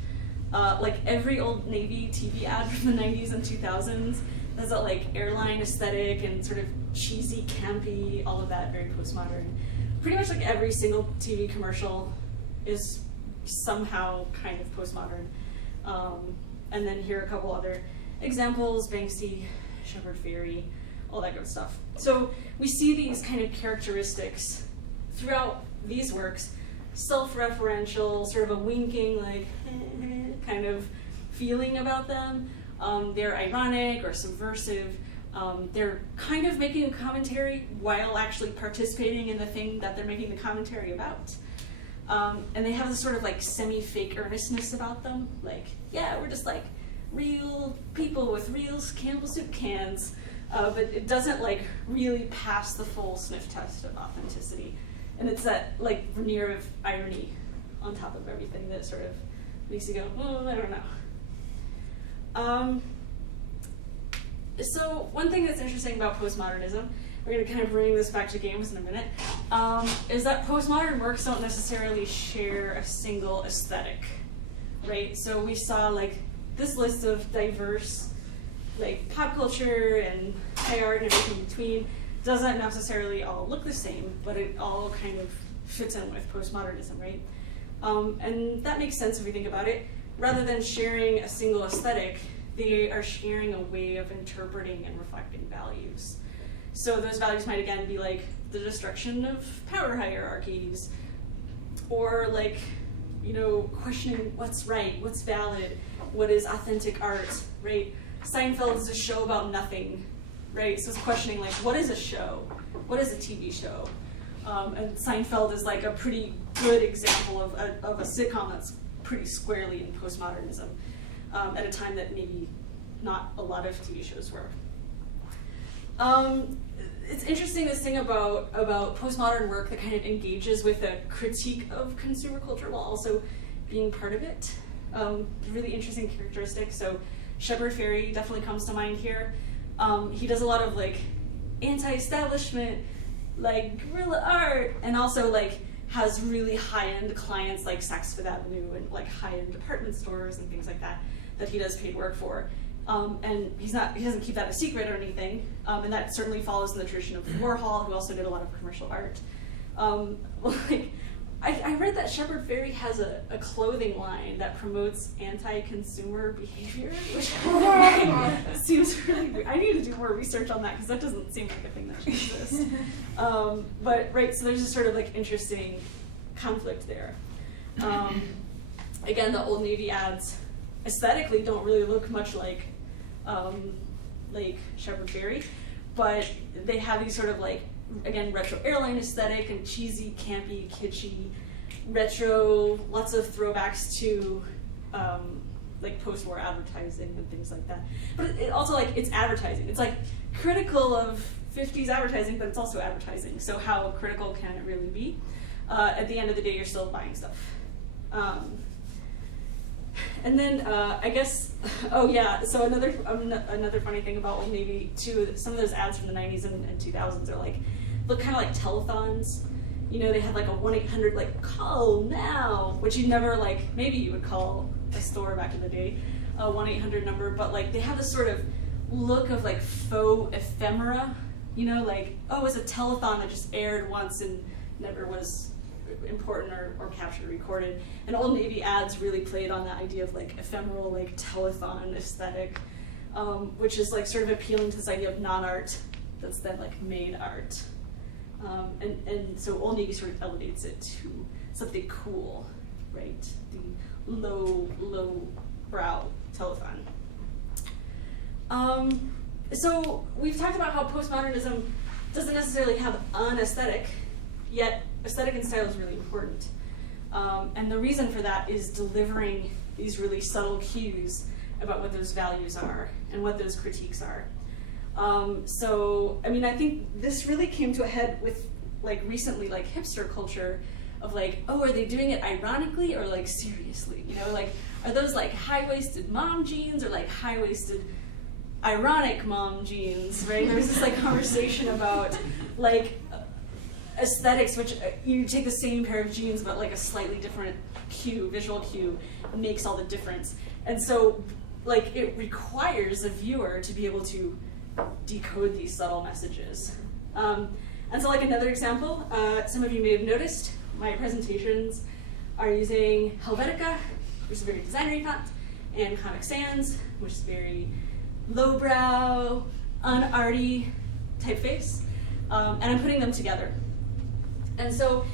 Like every old Navy TV ad from the 90s and 2000s, there's that like airline aesthetic and sort of cheesy, campy, all of that, very postmodern. Pretty much like every single TV commercial is somehow kind of postmodern. And then here are a couple other examples: Banksy, Shepard Fairey, all that good stuff. So we see these kind of characteristics throughout these works, self-referential, sort of a winking, like, kind of feeling about them. They're ironic or subversive. They're kind of making a commentary while actually participating in the thing that they're making the commentary about. And they have this sort of like semi-fake earnestness about them. Like, yeah, we're just like real people with real Campbell soup cans. But it doesn't like really pass the full sniff test of authenticity. And it's that like veneer of irony on top of everything that sort of makes you go, I don't know. So one thing that's interesting about postmodernism, we're going to kind of bring this back to games in a minute, is that postmodern works don't necessarily share a single aesthetic, right? So we saw like this list of diverse like pop culture and high art and everything in between. Doesn't necessarily all look the same, but it all kind of fits in with postmodernism, right? And that makes sense if we think about it. Rather than sharing a single aesthetic, they are sharing a way of interpreting and reflecting values. So those values might again be like the destruction of power hierarchies, or like, you know, questioning what's right, what's valid, what is authentic art, right? Seinfeld is a show about nothing, right? So it's questioning like, what is a show? What is a TV show? And Seinfeld is like a pretty good example of a sitcom that's pretty squarely in postmodernism at a time that maybe not a lot of TV shows were. It's interesting, this thing about postmodern work that kind of engages with a critique of consumer culture while also being part of it. Really interesting characteristic. So Shepard Fairey definitely comes to mind here. He does a lot of like anti-establishment, like guerrilla art, and also like has really high-end clients like Saks Fifth Avenue and like high-end department stores and things like that he does paid work for. And he doesn't keep that a secret or anything, and that certainly follows in the tradition of Warhol, who also did a lot of commercial art. Like, I read that Shepard Fairey has a clothing line that promotes anti-consumer behavior, which seems really weird. I need to do more research on that because that doesn't seem like a thing that should exist. But right, so there's a sort of like interesting conflict there. Again, the Old Navy ads aesthetically don't really look much like Shepard Fairey, but they have these sort of like, again, retro airline aesthetic and cheesy, campy, kitschy, retro, lots of throwbacks to like post-war advertising and things like that. But it also, like, it's advertising. It's like critical of 50s advertising, but it's also advertising. So how critical can it really be? At the end of the day, you're still buying stuff. And then I guess, oh yeah, so another funny thing about Old Navy too, some of those ads from the 90s and 2000s are like, look kind of like telethons. You know, they had like a 1-800 like call now, which you never like, maybe you would call a store back in the day, a 1-800 number, but like they have this sort of look of like faux ephemera, you know, like, oh, it's a telethon that just aired once and never was important or captured or recorded. And Old Navy ads really played on that idea of like ephemeral, like telethon aesthetic, which is like sort of appealing to this idea of non-art that's then like made art. And so Old Navy sort of elevates it to something cool, right? The low brow telethon. So we've talked about how postmodernism doesn't necessarily have an aesthetic, yet aesthetic and style is really important. And the reason for that is delivering these really subtle cues about what those values are and what those critiques are. So, I mean, I think this really came to a head with, like, recently, like, hipster culture of, like, oh, are they doing it ironically or, like, seriously? You know, like, are those, like, high-waisted mom jeans or, like, high-waisted ironic mom jeans, right? There was this, like, conversation about, like, aesthetics, which you take the same pair of jeans but like a slightly different cue, visual cue, makes all the difference. And so, like, it requires a viewer to be able to decode these subtle messages. And so, like, another example, some of you may have noticed my presentations are using Helvetica, which is a very designery font, and Comic Sans, which is very lowbrow, unarty typeface, and I'm putting them together. And so,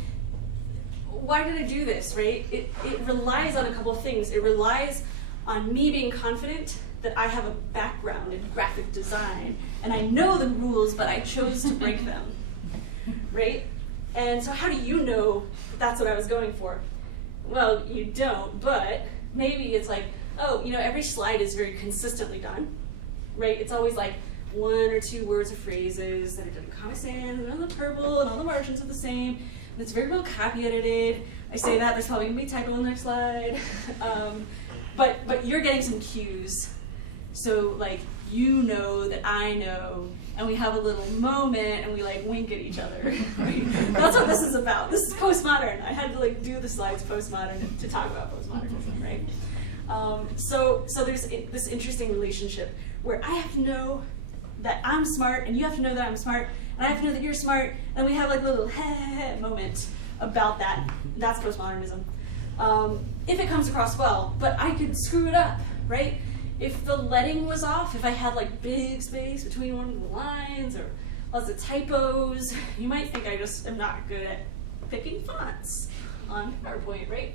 why did I do this, right? It relies on a couple of things. It relies on me being confident that I have a background in graphic design, and I know the rules, but I chose to break them, right? And so how do you know that that's what I was going for? Well, you don't, but maybe it's like, oh, you know, every slide is very consistently done, right? It's always like 1 or 2 words or phrases that are done in Comic Sans and on the purple and all the margins are the same. And it's very well copy edited. I say that, there's probably gonna be a typo in the next slide. But you're getting some cues. So, like, you know that I know, and we have a little moment and we like wink at each other, right? That's what this is about. This is postmodern. I had to like do the slides postmodern to talk about postmodernism, right? So there's this interesting relationship where I have to know that I'm smart, and you have to know that I'm smart, and I have to know that you're smart, and we have like a little moment about that. That's postmodernism. If it comes across well, but I could screw it up, right? If the leading was off, if I had like big space between one of the lines or lots of typos, you might think I just am not good at picking fonts on PowerPoint, right?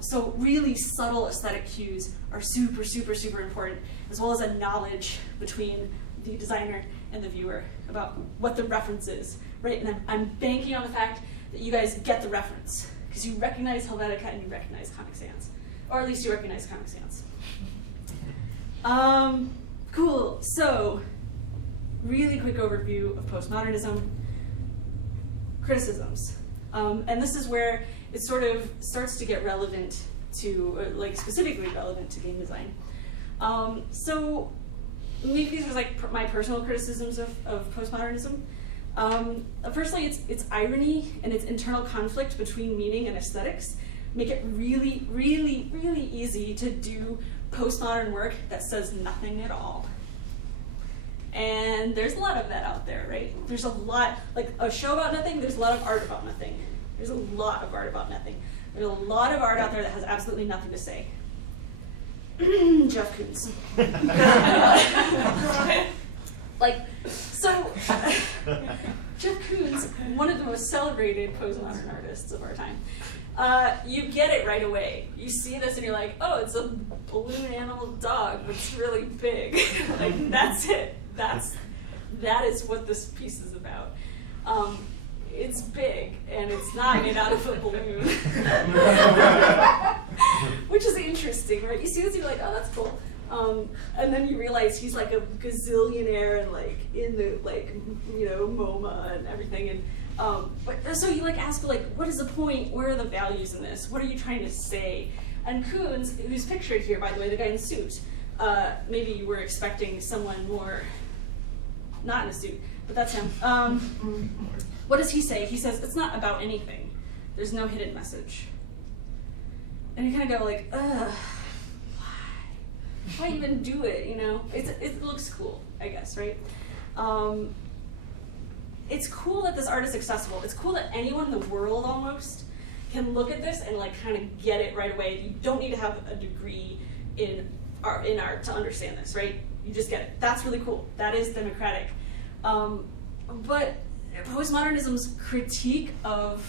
So really subtle aesthetic cues are super, super, super important, as well as a knowledge between the designer and the viewer about what the reference is, right? And I'm banking on the fact that you guys get the reference, because you recognize Helvetica and you recognize Comic Sans, or at least you recognize Comic Sans. Cool, so really quick overview of postmodernism, criticisms. And this is where it sort of starts to get relevant to, like specifically relevant to game design. So maybe these are like my personal criticisms of postmodernism. Firstly, its irony and its internal conflict between meaning and aesthetics make it really, really, really easy to do postmodern work that says nothing at all. And there's a lot of that out there, right? There's a lot, like a show about nothing, there's a lot of art about nothing. There's a lot of art about nothing. There's a lot of art out there that has absolutely nothing to say. Jeff Koons. Jeff Koons, one of the most celebrated postmodern artists of our time. You get it right away. You see this and you're like, oh, it's a balloon animal dog, but it's really big. Like, that's it. That is what this piece is about. It's big, and it's not made out of a balloon. Which is interesting, right? You see this and you're like, oh, that's cool. And then you realize he's like a gazillionaire and like in the MoMA and everything. And but so you like ask like, what is the point? Where are the values in this? What are you trying to say? And Koons, who's pictured here, by the way, the guy in the suit, maybe you were expecting someone more, not in a suit, but that's him. What does he say? He says, it's not about anything. There's no hidden message. And you kind of go like, ugh, why even do it, you know? It looks cool, I guess, right? It's cool that this art is accessible. It's cool that anyone in the world almost can look at this and like kind of get it right away. You don't need to have a degree in art to understand this, right? You just get it. That's really cool. That is democratic. But postmodernism's critique of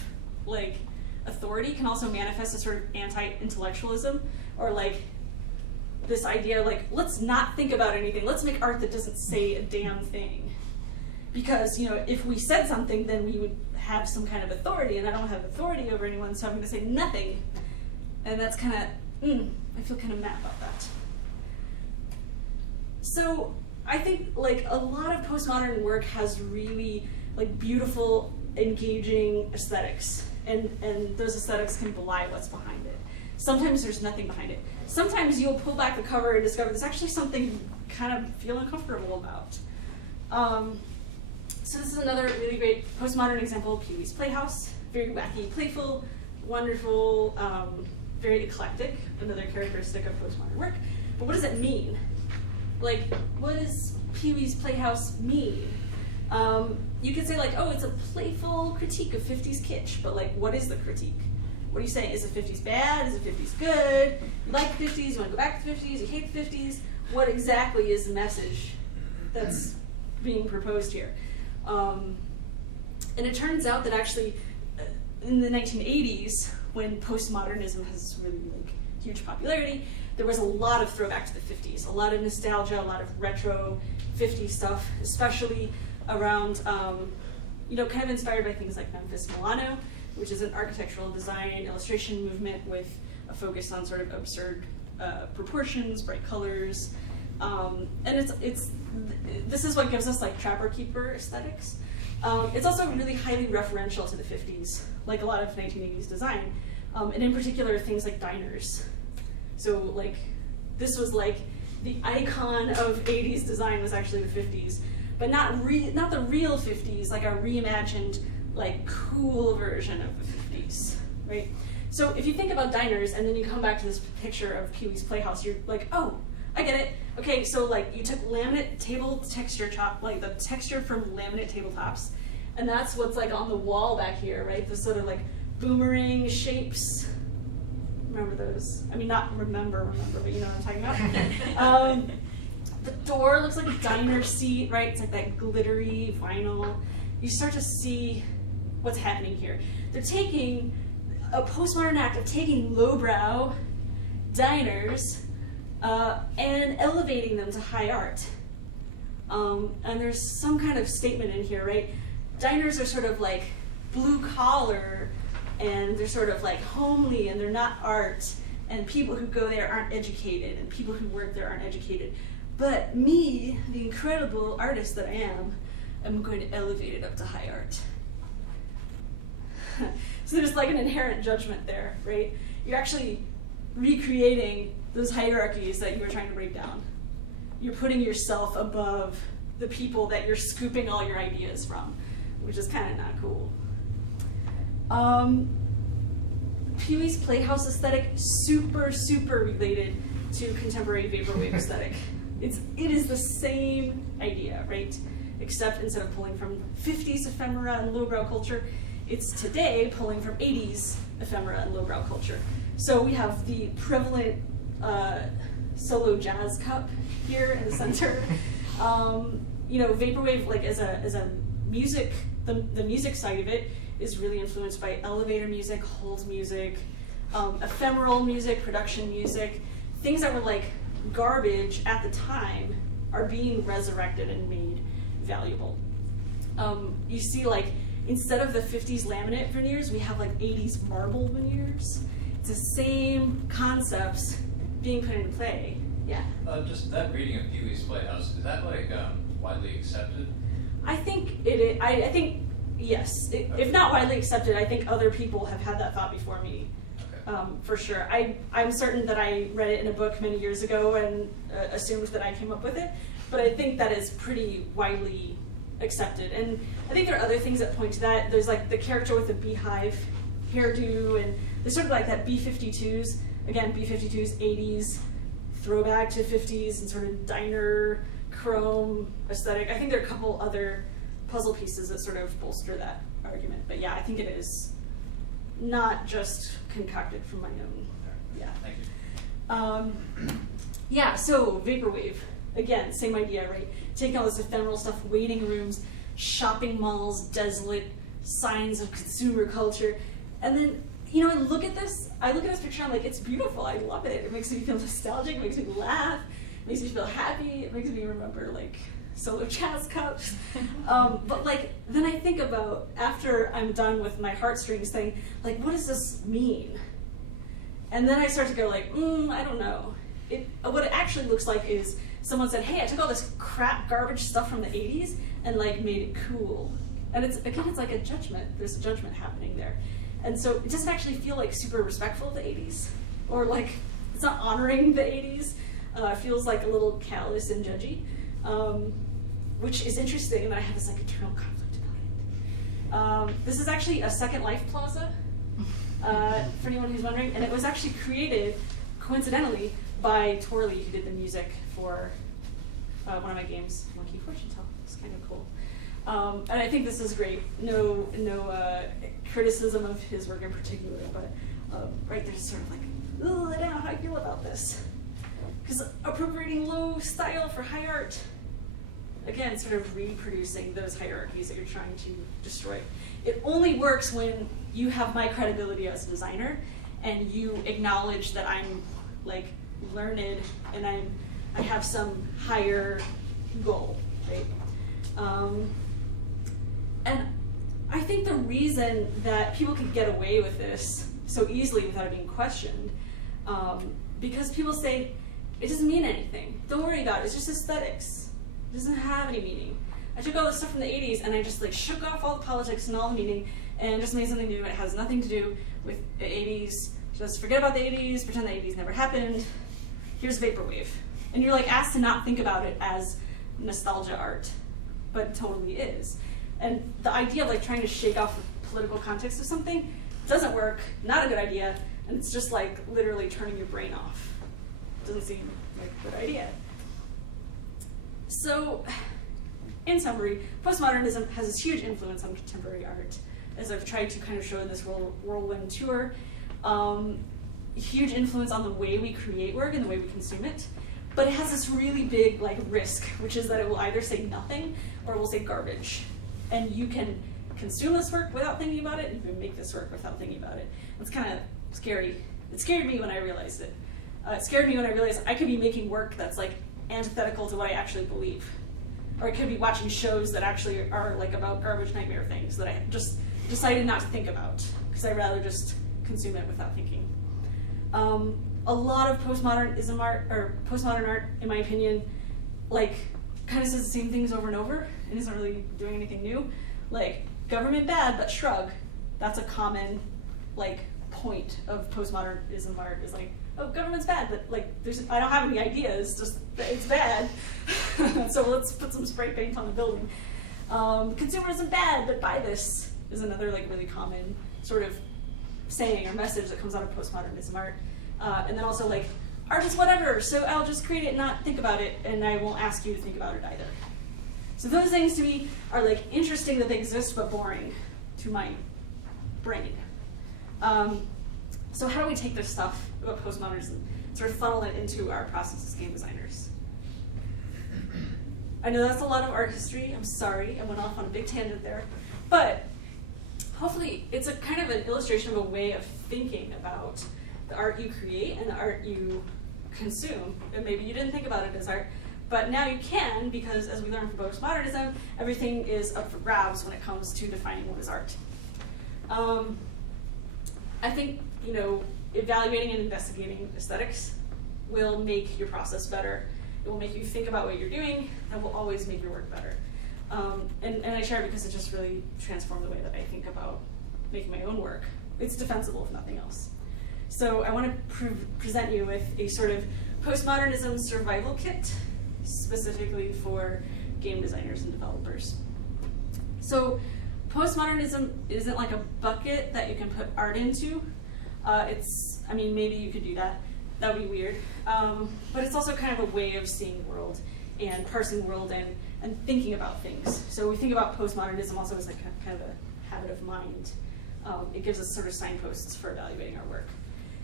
like authority can also manifest as sort of anti-intellectualism, or like this idea of like, let's not think about anything. Let's make art that doesn't say a damn thing. Because, you know, if we said something, then we would have some kind of authority, and I don't have authority over anyone, so I'm going to say nothing. And that's kind of, I feel kind of mad about that. So I think like a lot of postmodern work has really like beautiful, engaging aesthetics, and those aesthetics can belie what's behind it. Sometimes there's nothing behind it. Sometimes you'll pull back the cover and discover there's actually something you kind of feel uncomfortable about. So this is another really great postmodern example, Pee-wee's Playhouse. Very wacky, playful, wonderful, very eclectic, another characteristic of postmodern work. But what does it mean? Like, what does Pee-wee's Playhouse mean? You could say like, oh, it's a playful critique of 50s kitsch, but like, what is the critique? What are you saying? Is the 50s bad? Is the 50s good? You like the 50s? You want to go back to the 50s? You hate the 50s? What exactly is the message that's being proposed here? And it turns out that actually in the 1980s, when postmodernism has really like huge popularity, there was a lot of throwback to the 50s, a lot of nostalgia, a lot of retro 50s stuff, especially around, kind of inspired by things like Memphis Milano, which is an architectural design illustration movement with a focus on sort of absurd proportions, bright colors, and this is what gives us like Trapper Keeper aesthetics. It's also really highly referential to the 50s, like a lot of 1980s design, and in particular things like diners. So like this was like the icon of 80s design was actually the 50s, but not the real 50s, like a reimagined, like cool version of the 50s, right? So if you think about diners and then you come back to this picture of Pee-wee's Playhouse, you're like, oh, I get it. Okay, so like you took laminate table texture like the texture from laminate tabletops, and that's what's like on the wall back here, right? The sort of like boomerang shapes. Remember those? I mean, not remember, but you know what I'm talking about. The door looks like a diner seat, right? It's like that glittery vinyl. You start to see what's happening here. They're taking a postmodern act of taking lowbrow diners and elevating them to high art. And there's some kind of statement in here, right? Diners are sort of like blue collar, and they're sort of like homely, and they're not art, and people who go there aren't educated, and people who work there aren't educated. But me, the incredible artist that I am going to elevate it up to high art. So there's like an inherent judgment there, right? You're actually recreating those hierarchies that you were trying to break down. you're putting yourself above the people that you're scooping all your ideas from, which is kind of not cool. Pee-wee's Playhouse aesthetic, super, super related to contemporary vaporwave aesthetic. It is the same idea, right? Except instead of pulling from 50s ephemera and lowbrow culture, it's today pulling from 80s ephemera and lowbrow culture. So we have the prevalent solo jazz cup here in the center. Vaporwave, like as a music, the music side of it is really influenced by elevator music, hold music, ephemeral music, production music. Things that were like garbage at the time are being resurrected and made valuable. You see, like, instead of the 50s laminate veneers, we have like 80s marble veneers. It's the same concepts being put into play. Yeah? Just that reading of Pee-wee's Playhouse, is that like widely accepted? I think it is. I think, yes. If not widely accepted, I think other people have had that thought before me. Okay. For sure. I'm certain that I read it in a book many years ago and assumed that I came up with it, but I think that is pretty widely accepted. And I think there are other things that point to that. There's like the character with the beehive hairdo, and there's sort of like that B-52s, again, B-52s, 80s, throwback to 50s, and sort of diner, chrome aesthetic. I think there are a couple other puzzle pieces that sort of bolster that argument. But yeah, I think it is not just concocted from my own. Yeah. Thank you. Yeah, so vaporwave. Again, same idea, right? Taking all this ephemeral stuff, waiting rooms, shopping malls, desolate signs of consumer culture. And then, I look at this picture, I'm like, it's beautiful, I love it. It makes me feel nostalgic, it makes me laugh, it makes me feel happy, it makes me remember, like, solo jazz cups. But, like, then I think about, after I'm done with my heartstrings thing, like, what does this mean? And then I start to go, like, I don't know. What it actually looks like is someone said, hey, I took all this crap garbage stuff from the 80s and like made it cool. And it's like a judgment. There's a judgment happening there. And so it doesn't actually feel like super respectful of the 80s, or like it's not honoring the 80s. It feels like a little callous and judgy, which is interesting, and I have this like internal conflict about it. This is actually a Second Life plaza, for anyone who's wondering, and it was actually created coincidentally by Torley, who did the music for one of my games, Monkey Fortune Tell. It's kind of cool. And I think this is great. No criticism of his work in particular, but right there's sort of like, ooh, I don't know how I feel about this. Because appropriating low style for high art, again, sort of reproducing those hierarchies that you're trying to destroy. It only works when you have my credibility as a designer and you acknowledge that I'm like learned and I have some higher goal, right? And I think the reason that people can get away with this so easily without it being questioned, because people say, it doesn't mean anything. Don't worry about it, it's just aesthetics. It doesn't have any meaning. I took all this stuff from the 80s and I just like shook off all the politics and all the meaning and just made something new. It has nothing to do with the 80s. Just forget about the 80s, pretend the 80s never happened. Here's vaporwave. And you're like asked to not think about it as nostalgia art, but it totally is. And the idea of like trying to shake off the political context of something doesn't work, not a good idea, and it's just like literally turning your brain off. Doesn't seem like a good idea. So, in summary, postmodernism has this huge influence on contemporary art, as I've tried to kind of show in this whirlwind tour. Huge influence on the way we create work and the way we consume it. But it has this really big like risk, which is that it will either say nothing or it will say garbage. And you can consume this work without thinking about it, and you can make this work without thinking about it. It's kind of scary. It scared me when I realized it. It scared me when I realized I could be making work that's like antithetical to what I actually believe. Or I could be watching shows that actually are like about garbage nightmare things that I just decided not to think about, because I'd rather just consume it without thinking. A lot of postmodern art, in my opinion, like kind of says the same things over and over and isn't really doing anything new. Like, government bad, but shrug. That's a common like point of postmodernism art, is like oh, government's bad, but like, I don't have any ideas, just that it's bad. So let's put some spray paint on the building. Consumerism bad, but buy this is another like really common sort of saying or message that comes out of postmodernism art. And then also like, art is whatever, so I'll just create it and not think about it, and I won't ask you to think about it either. So those things to me are like interesting that they exist, but boring to my brain. So how do we take this stuff about postmodernism and sort of funnel it into our process as game designers? I know that's a lot of art history. I'm sorry, I went off on a big tangent there. But hopefully it's a kind of an illustration of a way of thinking about the art you create and the art you consume. And maybe you didn't think about it as art, but now you can, because as we learned from postmodernism, everything is up for grabs when it comes to defining what is art. I think, you know, evaluating and investigating aesthetics will make your process better. It will make you think about what you're doing, and will always make your work better. And I share it because it just really transformed the way that I think about making my own work. It's defensible, if nothing else. So I want to present you with a sort of postmodernism survival kit, specifically for game designers and developers. So postmodernism isn't like a bucket that you can put art into. I mean, maybe you could do that. That would be weird. But it's also kind of a way of seeing the world and parsing the world and thinking about things. So we think about postmodernism also as like kind of a habit of mind. It gives us sort of signposts for evaluating our work.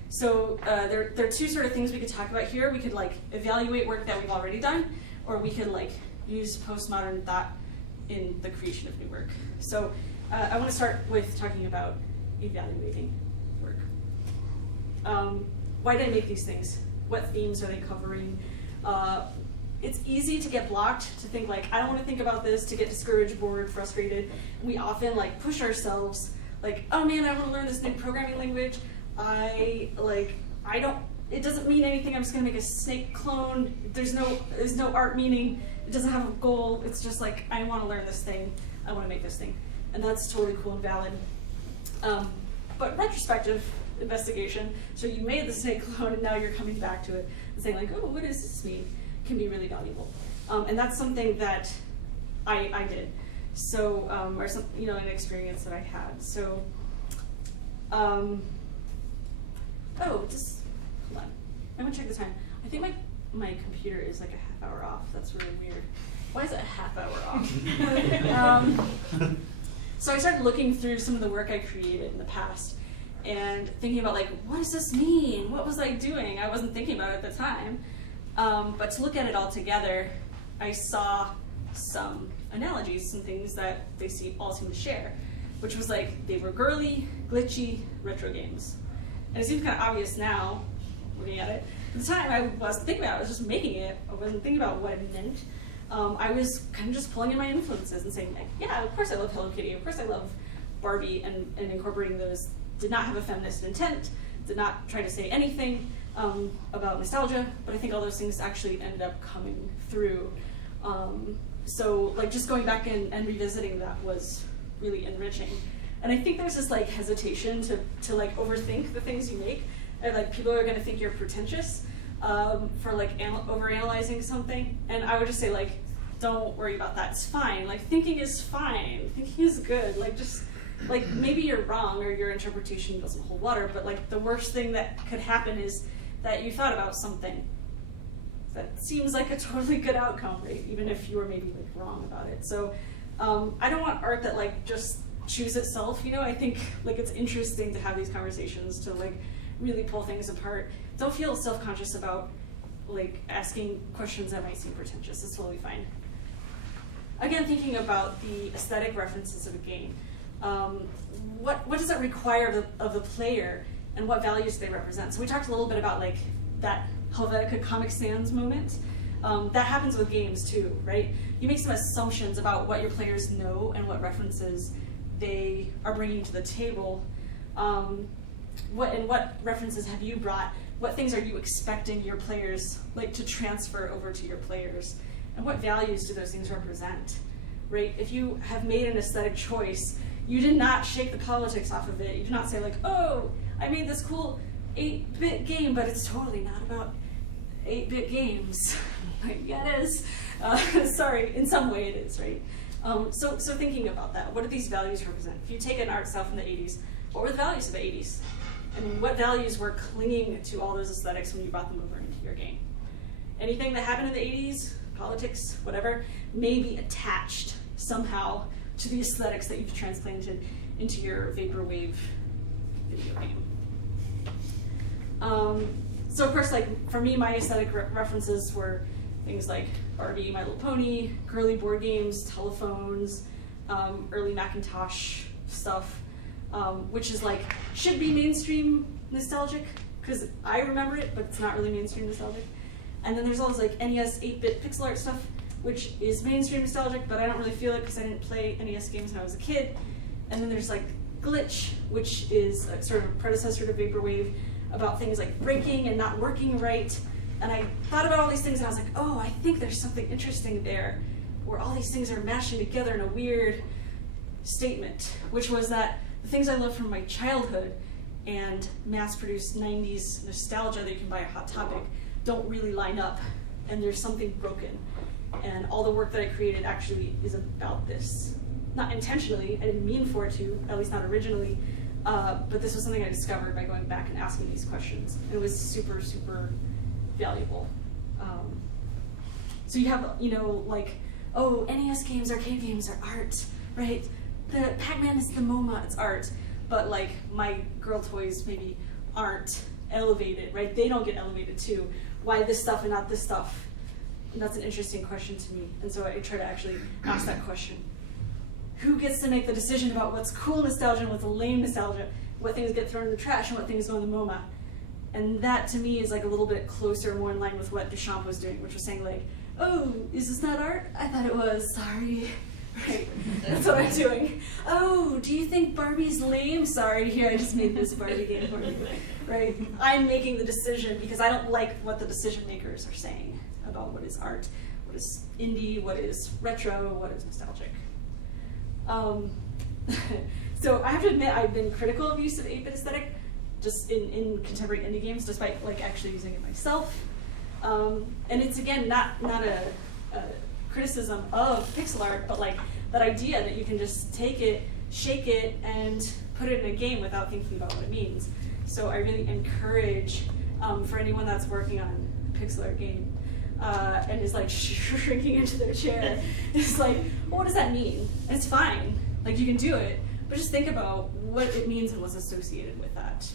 So there are two sort of things we could talk about here. We could like evaluate work that we've already done, or we could like use postmodern thought in the creation of new work. So I want to start with talking about evaluating work. Why did I make these things? What themes are they covering? It's easy to get blocked, to think like, I don't want to think about this, to get discouraged, bored, frustrated. We often like push ourselves, like, oh man, I want to learn this new programming language. It doesn't mean anything, I'm just gonna make a snake clone. There's no art meaning, it doesn't have a goal, it's just like, I want to learn this thing, I want to make this thing. And that's totally cool and valid. But retrospective investigation, so you made the snake clone and now you're coming back to it and saying like, oh, what does this mean? Can be really valuable. And that's something that I did. So, or some, you know, an experience that I had. So, just hold on. I'm gonna check the time. I think my computer is like a half hour off. That's really weird. Why is it a half hour off? So I started looking through some of the work I created in the past and thinking about like, what does this mean? What was I doing? I wasn't thinking about it at the time. But to look at it all together, I saw some analogies, some things that they all seem to share, which was like they were girly, glitchy, retro games. And it seems kind of obvious now, looking at it. At the time, I wasn't thinking about it, I was just making it. I wasn't thinking about what it meant. I was kind of just pulling in my influences and saying, like, yeah, of course I love Hello Kitty, of course I love Barbie, and incorporating those. Did not have a feminist intent, did not try to say anything about nostalgia, but I think all those things actually ended up coming through. So like just going back and revisiting that was really enriching. And I think there's this like hesitation to like overthink the things you make. And, like people are gonna think you're pretentious for like overanalyzing something. And I would just say like, don't worry about that, it's fine. Like thinking is fine, thinking is good. Like just, like maybe you're wrong or your interpretation doesn't hold water, but like the worst thing that could happen is that you thought about something that seems like a totally good outcome, right? Even if you were maybe like wrong about it. So I don't want art that like just chews itself, you know? I think like it's interesting to have these conversations, to like really pull things apart. Don't feel self-conscious about like asking questions that might seem pretentious. It's totally fine. Again, thinking about the aesthetic references of a game. What does it require of the player, and what values do they represent? So we talked a little bit about like that Helvetica Comic Sans moment. That happens with games too, right? You make some assumptions about what your players know and what references they are bringing to the table. What references have you brought? What things are you expecting your players like to transfer over to your players? And what values do those things represent, right? If you have made an aesthetic choice, you did not shake the politics off of it. You did not say like, oh, I made this cool 8-bit game, but it's totally not about 8-bit games. Like, yeah, it is. Sorry, in some way it is, right? So thinking about that, what do these values represent? If you take an art style from the 80s, what were the values of the 80s? And what values were clinging to all those aesthetics when you brought them over into your game? Anything that happened in the 80s, politics, whatever, may be attached somehow to the aesthetics that you've transplanted into your vaporwave video game. So of course, like for me, my aesthetic references were things like Barbie, My Little Pony, girly board games, telephones, early Macintosh stuff, which is like, should be mainstream nostalgic, because I remember it, but it's not really mainstream nostalgic. And then there's all this like NES 8-bit pixel art stuff, which is mainstream nostalgic, but I don't really feel it because I didn't play NES games when I was a kid. And then there's like Glitch, which is a sort of a predecessor to Vaporwave, about things like breaking and not working right. And I thought about all these things and I was like, oh, I think there's something interesting there, where all these things are mashing together in a weird statement, which was that the things I love from my childhood and mass-produced 90s nostalgia that you can buy at Hot Topic don't really line up, and there's something broken. And all the work that I created actually is about this. Not intentionally, I didn't mean for it to, at least not originally, but this was something I discovered by going back and asking these questions. And it was super, super valuable. So you have, like, oh, NES games, arcade games are art, right? The Pac-Man is the MoMA, it's art. But like, my girl toys maybe aren't elevated, right? They don't get elevated too. Why this stuff and not this stuff? And that's an interesting question to me. And so I try to actually ask that question. Who gets to make the decision about what's cool nostalgia and what's lame nostalgia? What things get thrown in the trash and what things go in the MoMA? And that to me is like a little bit closer, more in line with what Duchamp was doing, which was saying like, oh, is this not art? I thought it was, sorry. Right, that's what I'm doing. Oh, do you think Barbie's lame? Sorry, here, I just made this Barbie game for you. Right, I'm making the decision because I don't like what the decision makers are saying about what is art, what is indie, what is retro, what is nostalgic. So I have to admit, I've been critical of use of 8-bit aesthetic, just in contemporary indie games, despite like actually using it myself. And it's again not a criticism of pixel art, but like that idea that you can just take it, shake it, and put it in a game without thinking about what it means. So I really encourage for anyone that's working on a pixel art game and is like shrinking into their chair, it's like, well, what does that mean? And it's fine, like you can do it, but just think about what it means and what's associated with that.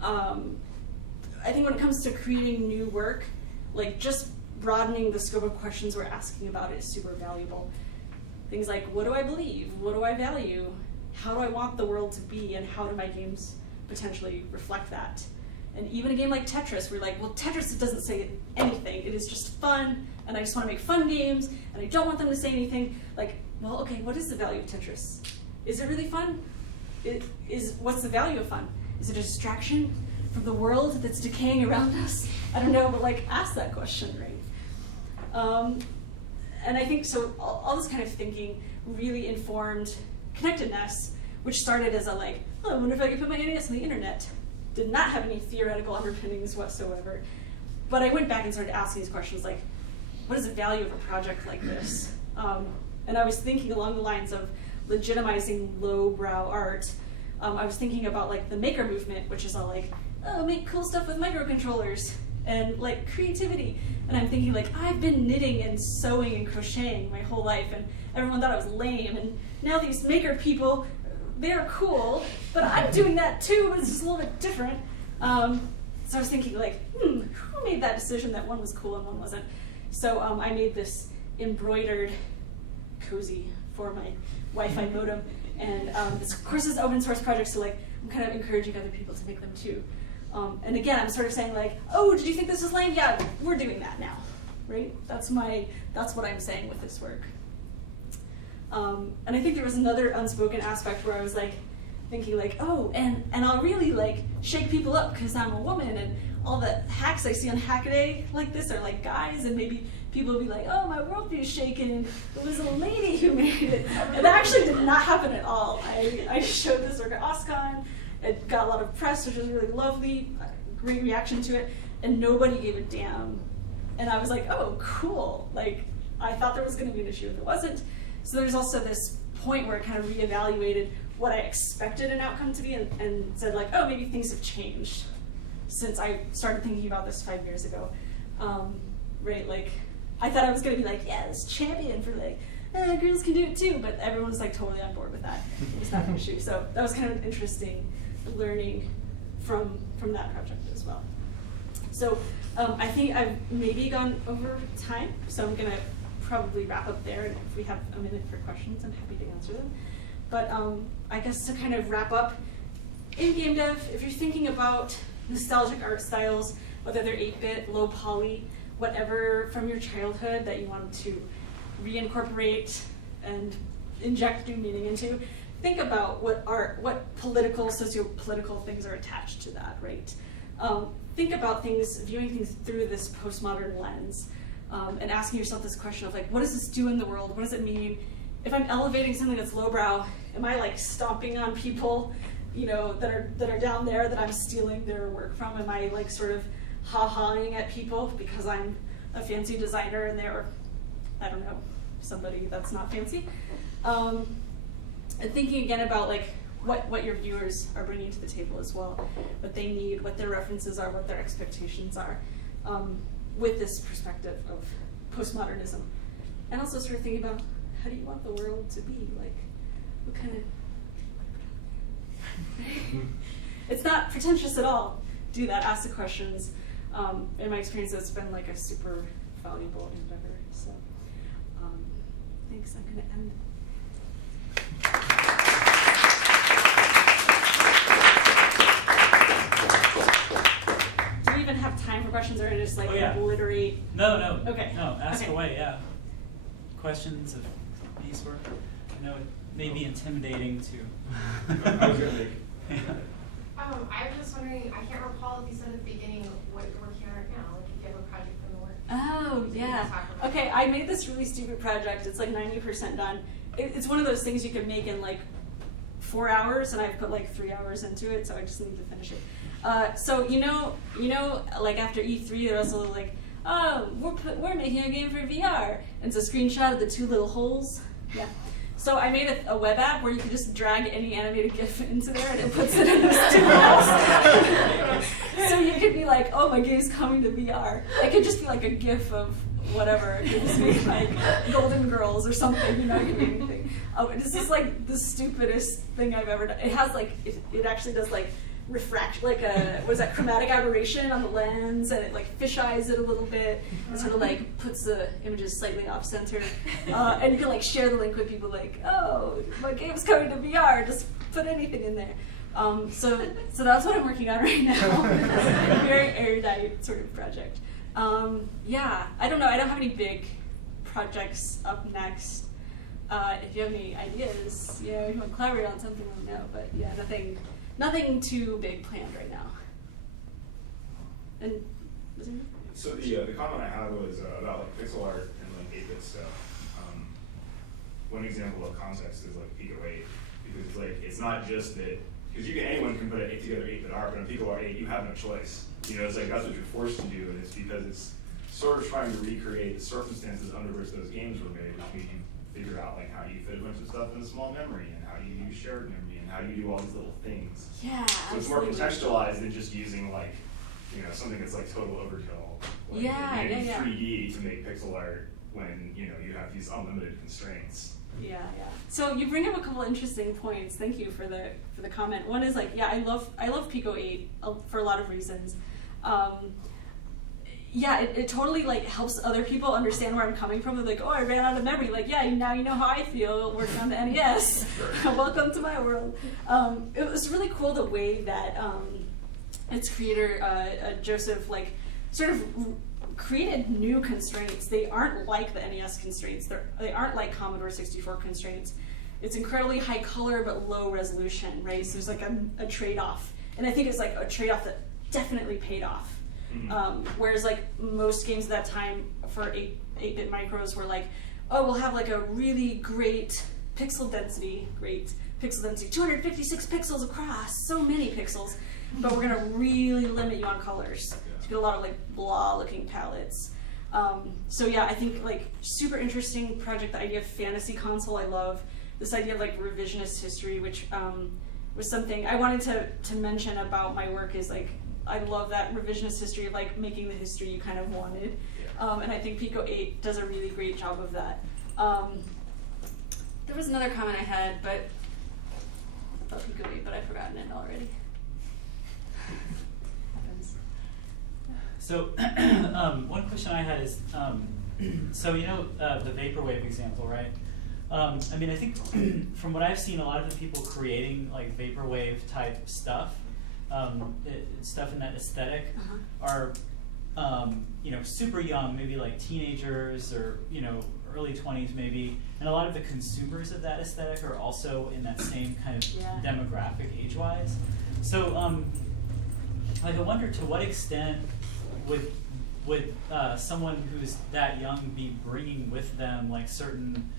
I think when it comes to creating new work, like just broadening the scope of questions we're asking about it is super valuable. Things like, what do I believe? What do I value? How do I want the world to be? And how do my games potentially reflect that? And even a game like Tetris, we're like, well, Tetris doesn't say anything. It is just fun, and I just want to make fun games, and I don't want them to say anything. Like, well, okay, what is the value of Tetris? Is it really fun? What's the value of fun? Is it a distraction from the world that's decaying around us? I don't know, but like, ask that question, right? And I think so all this kind of thinking really informed connectedness, which started as a like, oh, I wonder if I could put my NES on the internet. Did not have any theoretical underpinnings whatsoever. But I went back and started asking these questions like, what is the value of a project like this? And I was thinking along the lines of legitimizing lowbrow art. I was thinking about like the maker movement, which is all like, oh, make cool stuff with microcontrollers and like creativity. And I'm thinking like, I've been knitting and sewing and crocheting my whole life, and everyone thought I was lame. And now these maker people, they're cool, but I'm doing that too, but it's just a little bit different. So I was thinking like, who made that decision that one was cool and one wasn't? So I made this embroidered cozy for my Wi-Fi modem. And this, of course, is an open source project, so like I'm kind of encouraging other people to make them too. And again, I'm sort of saying like, oh, did you think this was lame? Yeah, we're doing that now, right? That's what I'm saying with this work. And I think there was another unspoken aspect where I was like thinking like, oh, and I'll really like shake people up because I'm a woman, and all the hacks I see on Hackaday like this are like guys, and maybe people will be like, oh, my worldview is shaken. It was a lady who made it. It actually did not happen at all. I showed this work at OSCON, It got a lot of press, which was really lovely, great reaction to it, and nobody gave a damn. And I was like, oh, cool. Like, I thought there was going to be an issue if it wasn't. So there's also this point where it kind of reevaluated what I expected an outcome to be and said like, oh, maybe things have changed since I started thinking about this 5 years ago. Right, like, I thought I was going to be like, yeah, this champion for like, girls can do it too, but everyone's like totally on board with that. It's not an issue. So that was kind of interesting learning from that project as well. So I think I've maybe gone over time, so I'm gonna probably wrap up there, and if we have a minute for questions, I'm happy to answer them. But I guess to kind of wrap up, in game dev, if you're thinking about nostalgic art styles, whether they're 8-bit, low poly, whatever from your childhood that you want to reincorporate and inject new meaning into, think about what political, socio-political things are attached to that, right? Think about things, viewing things through this postmodern lens, and asking yourself this question of like, what does this do in the world? What does it mean? If I'm elevating something that's lowbrow, am I like stomping on people, you know, that are down there that I'm stealing their work from? Am I like sort of ha-haing at people because I'm a fancy designer and they're, I don't know, somebody that's not fancy? And thinking again about like what your viewers are bringing to the table as well, what they need, what their references are, what their expectations are, with this perspective of postmodernism. And also sort of thinking about, how do you want the world to be? Like, what kind of... It's not pretentious at all. Do that, ask the questions. In my experience, it's been like a super valuable endeavor. So, thanks, I'm gonna end. Do we even have time for questions, or just like obliterate? No. Okay. No, ask Okay. away, yeah. Questions of these work? I know it may be intimidating to... I was gonna make... I was just wondering, I can't recall if you said at the beginning what you're working on right now, like if you have a project from the work. Oh, yeah. Okay, I made this really stupid project. It's like 90% done. It's one of those things you can make in like 4 hours, and I've put like 3 hours into it, so I just need to finish it. So you know, like after E3, they're also like, oh, we're making a game for VR. And it's a screenshot of the 2 little holes. Yeah. So I made a web app where you can just drag any animated GIF into there, and it puts it in those 2 holes. So you could be like, oh, my game's coming to VR. It could just be like a GIF of whatever. It could just be like Golden Girls or something. You know, it could be anything. This is like the stupidest thing I've ever done. It has like, it actually does like refraction, like a, what is that, chromatic aberration on the lens, and it like fisheyes it a little bit, and sort of like puts the images slightly off center. And you can like share the link with people like, oh, my game's coming to VR, just put anything in there. So that's what I'm working on right now. Very erudite sort of project. Yeah, I don't know, I don't have any big projects up next. If you have any ideas, you know, if you want to collaborate on something, let me know, but yeah, nothing too big planned right now. And was there So the comment I had was about like pixel art and like 8-bit stuff. One example of context is like Pico 8, because it's like it's not just that, because anyone can put together 8-bit art, but in Pico Art 8 you have no choice. You know, it's like that's what you're forced to do, and it's because it's sort of trying to recreate the circumstances under which those games were made, which means you figure out like how you fit a bunch of stuff in a small memory, and how you use shared memory, and how you do all these little things. Yeah, so it's more contextualized than just using like, you know, something that's like total overkill. Like, yeah. 3D to make pixel art when, you know, you have these unlimited constraints. Yeah. So you bring up a couple interesting points. Thank you for the comment. One is like, yeah, I love Pico 8 for a lot of reasons. Yeah, it totally like helps other people understand where I'm coming from. They're like, oh, I ran out of memory. Like, yeah, now you know how I feel working on the NES. Welcome to my world. It was really cool the way that its creator, Joseph, like sort of created new constraints. They aren't like the NES constraints. They aren't like Commodore 64 constraints. It's incredibly high color but low resolution, right? So there's like a trade-off. And I think it's like a trade-off that definitely paid off. Whereas like most games at that time for 8-bit micros were like, oh, we'll have like a really great pixel density, great. Pixel density, 256 pixels across, so many pixels, but we're gonna really limit you on colors. So you get a lot of like blah looking palettes. So yeah, I think like super interesting project, the idea of fantasy console, I love. This idea of like revisionist history, which was something I wanted to mention about my work is like, I love that revisionist history of like making the history you kind of wanted. And I think Pico 8 does a really great job of that. There was another comment I had, but about Pico 8, but I've forgotten it already. Happens. So one question I had is, so you know the vaporwave example, right? I mean, I think from what I've seen, a lot of the people creating like vaporwave type stuff, stuff in that aesthetic, are you know, super young, maybe like teenagers or you know, early 20s maybe, and a lot of the consumers of that aesthetic are also in that same kind of demographic age-wise. So like I wonder to what extent would someone who's that young be bringing with them like certain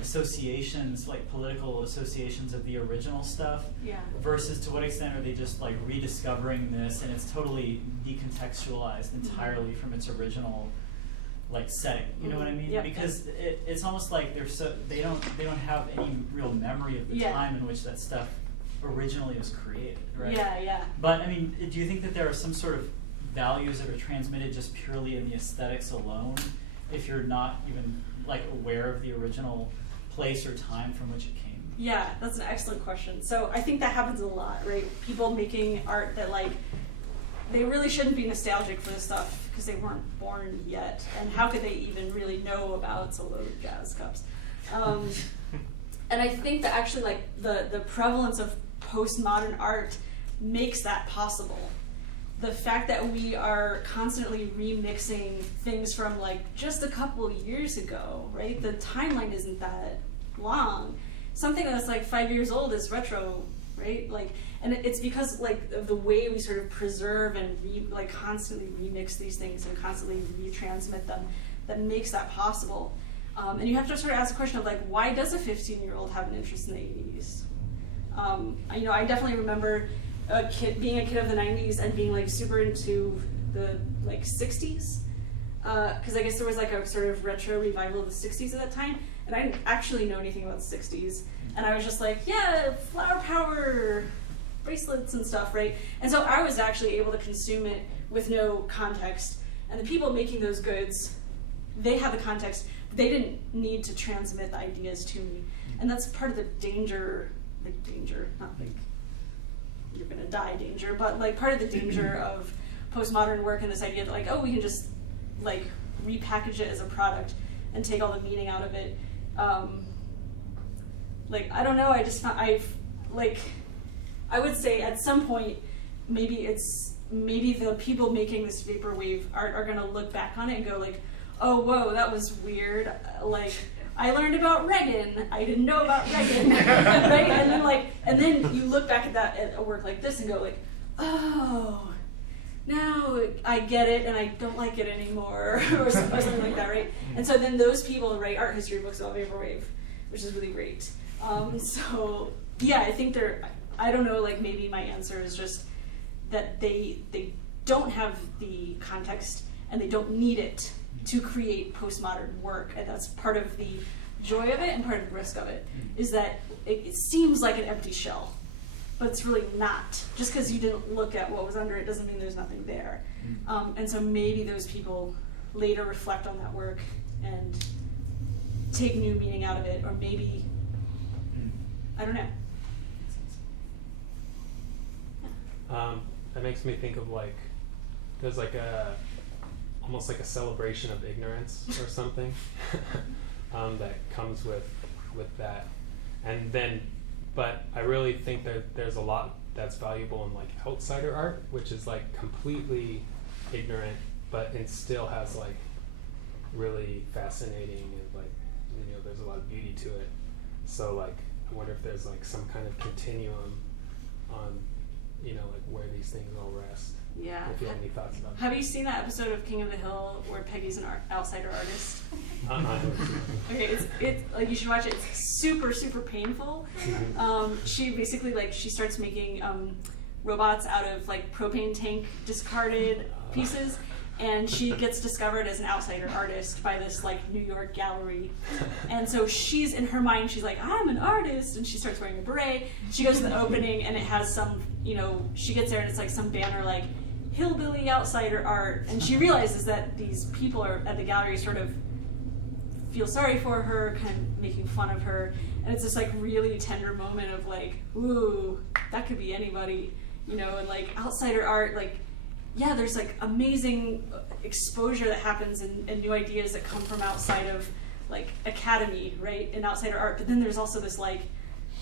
associations, like political associations of the original stuff, versus to what extent are they just like rediscovering this and it's totally decontextualized entirely from its original like setting, you know what I mean? Because it's almost like they don't have any real memory of the time in which that stuff originally was created, right? But I mean, do you think that there are some sort of values that are transmitted just purely in the aesthetics alone, if you're not even like aware of the original place or time from which it came? Yeah, that's an excellent question. So I think that happens a lot, right? People making art that like, they really shouldn't be nostalgic for this stuff because they weren't born yet. And how could they even really know about solo jazz cups? And I think that actually like the prevalence of postmodern art makes that possible. The fact that we are constantly remixing things from like just a couple years ago, right? The timeline isn't that long. Something that's like 5 years old is retro, right? Like, and it's because like of the way we sort of preserve and like constantly remix these things and constantly retransmit them that makes that possible. And you have to sort of ask the question of like, why does a 15-year-old have an interest in the 80s? You know, I definitely remember being a kid of the 90s and being like super into the like 60s, because I guess there was like a sort of retro revival of the 60s at that time, and I didn't actually know anything about the 60s, and I was just like, yeah, flower power bracelets and stuff, right? And so I was actually able to consume it with no context, and the people making those goods, they had the context, but they didn't need to transmit the ideas to me, and that's part of the danger, not like you're gonna die danger, but like part of the danger of postmodern work and this idea that like, oh, we can just like repackage it as a product and take all the meaning out of it. Like, I don't know, I just found, I would say at some point, maybe the people making this vaporwave art are gonna look back on it and go like, oh, whoa, that was weird. Like, I learned about Reagan. I didn't know about Reagan, right? And then you look back at a work like this and go like, oh, now I get it and I don't like it anymore, or something like that, right? And so then those people write art history books about vaporwave, which is really great. So yeah, I think I don't know, like maybe my answer is just that they don't have the context and they don't need it to create postmodern work, and that's part of the joy of it and part of the risk of it, is that it seems like an empty shell, but it's really not. Just because you didn't look at what was under it doesn't mean there's nothing there. And so maybe those people later reflect on that work and take new meaning out of it, or maybe, I don't know. That makes me think of like, there's like almost like a celebration of ignorance or something that comes with that. And then, but I really think that there's a lot that's valuable in like outsider art, which is like completely ignorant, but it still has like really fascinating and like, you know, there's a lot of beauty to it. So like, I wonder if there's like some kind of continuum on, you know, like where these things all rest. Yeah. If you have any thoughts about Have you seen that episode of King of the Hill where Peggy's an outsider artist? I haven't seen it. Okay, it's like, you should watch it. It's super, super painful. She basically, like, she starts making robots out of like propane tank discarded pieces, and she gets discovered as an outsider artist by this like New York gallery. And so she's, in her mind, she's like, I'm an artist, and she starts wearing a beret. She goes to the opening, and it has some, you know, she gets there and it's like some banner like hillbilly outsider art, and she realizes that these people are at the gallery sort of feel sorry for her, kind of making fun of her, and it's this like really tender moment of like, ooh, that could be anybody, you know. And like outsider art, like, yeah, there's like amazing exposure that happens and new ideas that come from outside of like academy, right, in outsider art. But then there's also this like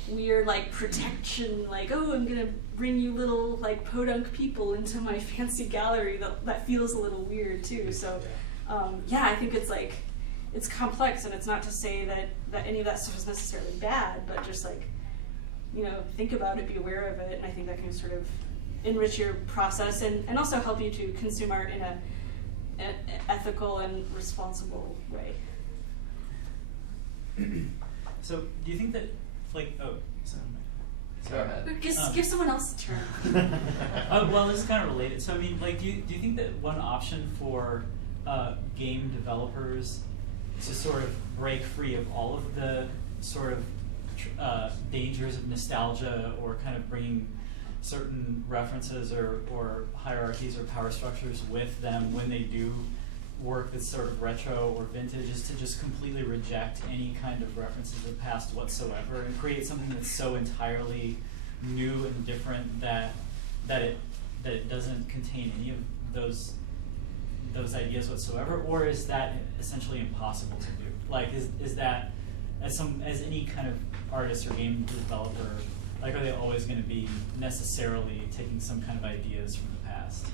weird like protection, like, oh, I'm gonna bring you little like podunk people into my fancy gallery that feels a little weird too. So yeah, I think it's like, it's complex, and it's not to say that any of that stuff is necessarily bad, but just like, you know, think about it, be aware of it, and I think that can sort of enrich your process and also help you to consume art in an ethical and responsible way. So, do you think that, like, oh, Go ahead. Give someone else a turn. Well, this is kind of related. So, I mean, like, do you think that one option for game developers to sort of break free of all of the sort of dangers of nostalgia, or kind of bringing certain references or hierarchies or power structures with them when they do work that's sort of retro or vintage, is to just completely reject any kind of references of the past whatsoever and create something that's so entirely new and different that it doesn't contain any of those ideas whatsoever? Or is that essentially impossible to do? Like, is that, as any kind of artist or game developer, like, are they always going to be necessarily taking some kind of ideas from the past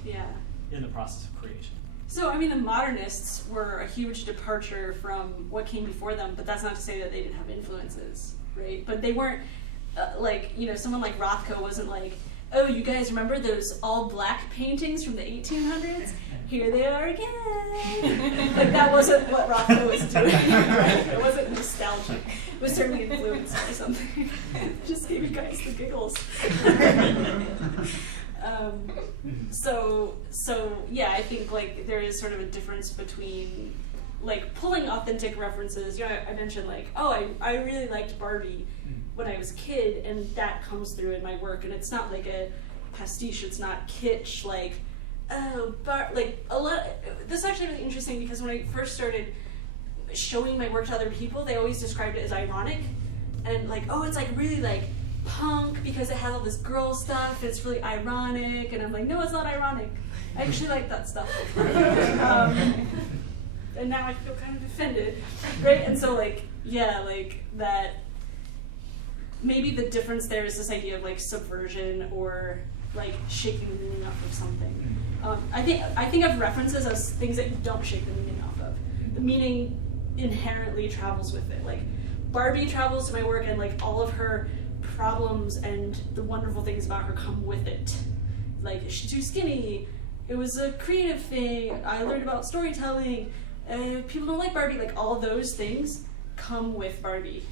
in the process of creation? So, I mean, the modernists were a huge departure from what came before them, but that's not to say that they didn't have influences, right? But they weren't, like, you know, someone like Rothko wasn't like, oh, you guys remember those all-black paintings from the 1800s? Here they are again. Like, that wasn't what Rothko was doing, right? It wasn't nostalgic. It was certainly influenced by something. Just gave you guys the giggles. So yeah, I think like there is sort of a difference between like pulling authentic references. You know, I mentioned like, oh, I really liked Barbie when I was a kid, and that comes through in my work. And it's not like a pastiche. It's not kitsch. Like, oh, like a lot. This is actually really interesting because when I first started showing my work to other people, they always described it as ironic, and like, oh, it's like really like punk because it has all this girl stuff. It's really ironic, and I'm like, no, it's not ironic. I actually like that stuff. And now I feel kind of offended, right? And so like, yeah, like that. Maybe the difference there is this idea of like subversion or like shaking the meaning off of something. I think of references as things that don't shake the meaning off of. The meaning inherently travels with it. Like Barbie travels to my work, and like all of her problems and the wonderful things about her come with it. Like, is she too skinny? It was a creative thing. I learned about storytelling. People don't like Barbie. Like, all those things come with Barbie.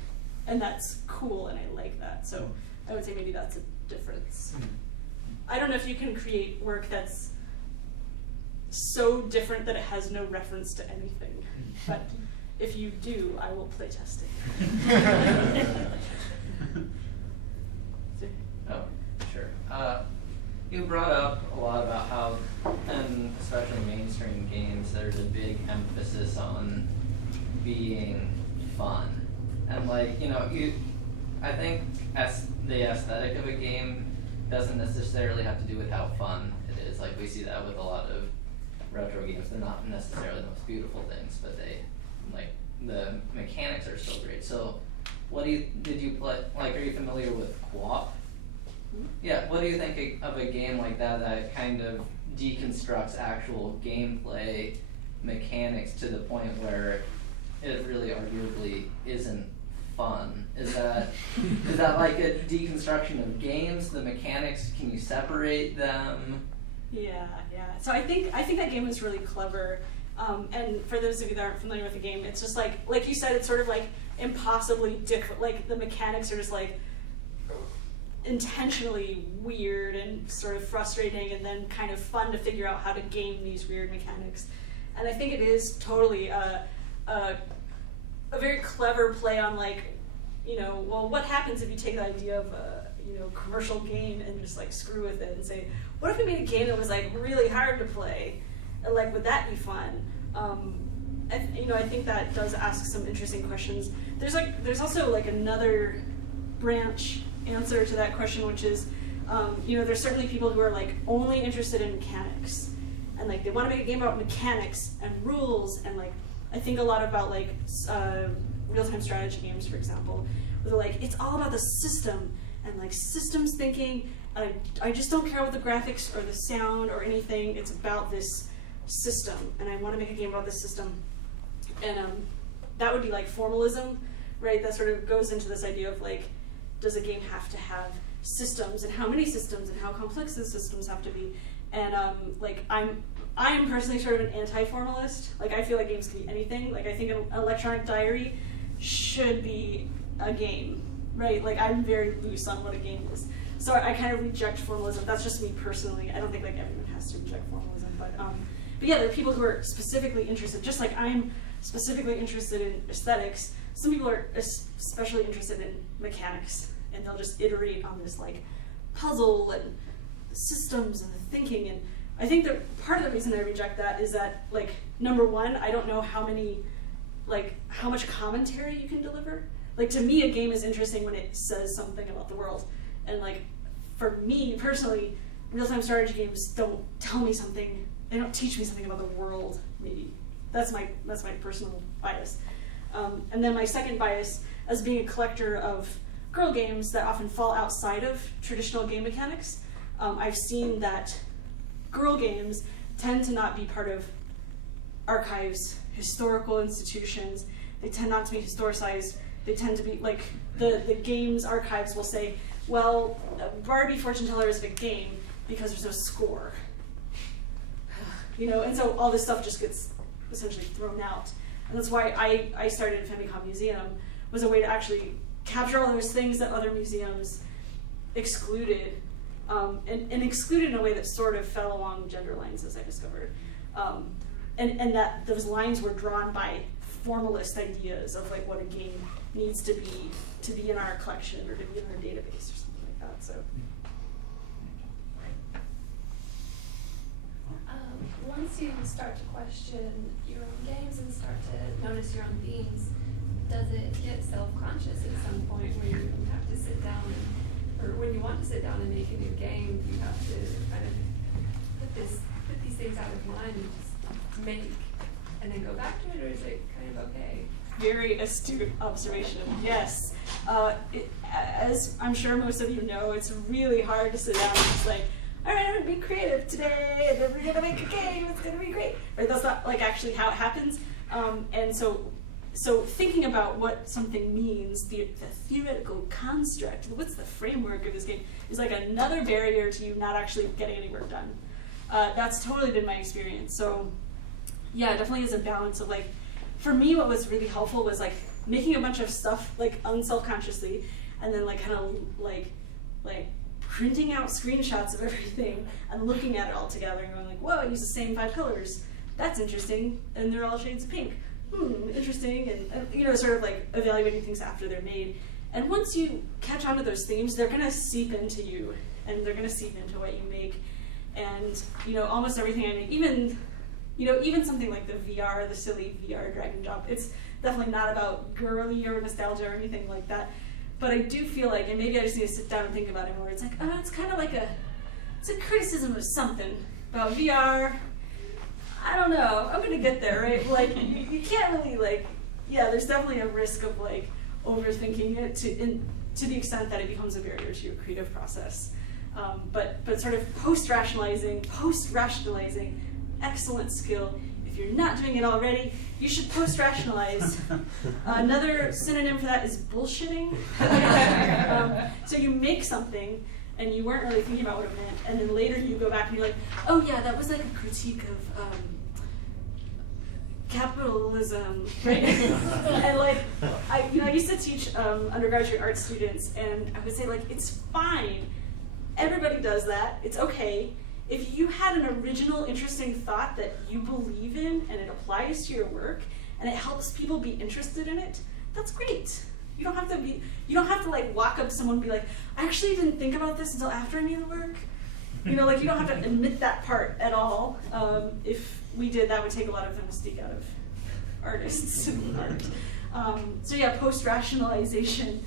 And that's cool, and I like that. So I would say maybe that's a difference. I don't know if you can create work that's so different that it has no reference to anything. But if you do, I will play test it. Oh, sure. You brought up a lot about how, in especially mainstream games, there's a big emphasis on being fun. And like, you know, I think the aesthetic of a game doesn't necessarily have to do with how fun it is. Like, we see that with a lot of retro games. They're not necessarily the most beautiful things, but the mechanics are still great. So did you play, like, are you familiar with co-op? Yeah, what do you think of a game like that kind of deconstructs actual gameplay mechanics to the point where it really arguably isn't fun? Is that like a deconstruction of games? The mechanics, can you separate them? Yeah. So I think that game was really clever. And for those of you that aren't familiar with the game, it's just like you said, it's sort of like impossibly different. Like the mechanics are just like intentionally weird and sort of frustrating, and then kind of fun to figure out how to game these weird mechanics. And I think it is totally a very clever play on well, what happens if you take the idea of a commercial game and just like screw with it and say, what if we made a game that was like really hard to play? And like, would that be fun? I think that does ask some interesting questions. There's also like another branch answer to that question, which is, there's certainly people who are like only interested in mechanics, and like they want to make a game about mechanics and rules, and like I think a lot about like real-time strategy games, for example, where they're like, it's all about the system and like systems thinking, and I just don't care about the graphics or the sound or anything. It's about this system, and I want to make a game about this system. And that would be like formalism, right? That sort of goes into this idea of like, does a game have to have systems, and how many systems, and how complex the systems have to be? And I am personally sort of an anti-formalist. Like I feel like games can be anything. Like I think an electronic diary should be a game, right? Like I'm very loose on what a game is. So I kind of reject formalism. That's just me personally. I don't think like everyone has to reject formalism, but yeah, there are people who are specifically interested, just like I'm specifically interested in aesthetics. Some people are especially interested in mechanics, and they'll just iterate on this like puzzle and the systems and the thinking. And I think that part of the reason I reject that is that, like, number one, I don't know how much commentary you can deliver. Like, to me, a game is interesting when it says something about the world. And like, for me personally, real-time strategy games don't tell me something. They don't teach me something about the world. Maybe that's my personal bias. And then my second bias, as being a collector of girl games that often fall outside of traditional game mechanics, I've seen that girl games tend to not be part of archives, historical institutions. They tend not to be historicized. They tend to be like, the games archives will say, well, Barbie Fortune Teller isn't a game because there's no score. And so all this stuff just gets essentially thrown out. And that's why I started V&A Museum, was a way to actually capture all those things that other museums excluded, and excluded in a way that sort of fell along gender lines, as I discovered. And that those lines were drawn by formalist ideas of like what a game needs to be in our collection or to be in our database or something like that. So. Once you start to question your own games and start to notice your own themes, does it get self-conscious at some point where you have to sit down or when you want to sit down and make a new game, you have to kind of put these things out of mind and just make and then go back to it, or is it kind of okay? Very astute observation. Yes. As I'm sure most of you know, it's really hard to sit down and just like, all right, I'm gonna be creative today, and then we're gonna make a game. It's gonna be great. Right? That's not like actually how it happens. And so thinking about what something means, the theoretical construct, what's the framework of this game, is like another barrier to you not actually getting any work done. That's totally been my experience. So yeah, it definitely is a balance of like, for me, what was really helpful was like making a bunch of stuff like unself-consciously, and then like kind of like printing out screenshots of everything and looking at it all together and going like, whoa, I use the same 5 colors. That's interesting. And they're all shades of pink. Interesting. And sort of like evaluating things after they're made. And once you catch on to those themes, they're going to seep into you, and they're going to seep into what you make. And, almost everything I make, even something like the silly VR drag and drop, it's definitely not about girly or nostalgia or anything like that. But I do feel like, and maybe I just need to sit down and think about it more, it's like, it's kind of like it's a criticism of something about VR. I don't know, I'm gonna get there, right? Like, you can't really there's definitely a risk of like overthinking it to the extent that it becomes a barrier to your creative process. But sort of post-rationalizing, excellent skill. If you're not doing it already, you should post-rationalize. Another synonym for that is bullshitting. So you make something, and you weren't really thinking about what it meant, and then later you go back and you're like, oh yeah, that was like a critique of capitalism, right? And like, I used to teach undergraduate art students, and I would say like, it's fine. Everybody does that. It's okay. If you had an original, interesting thought that you believe in and it applies to your work and it helps people be interested in it, that's great. You don't have to like walk up to someone and be like, I actually didn't think about this until after I made the work. You know, like you don't have to admit that part at all. If we did, that would take a lot of the mystique out of artists and art. So yeah, post-rationalization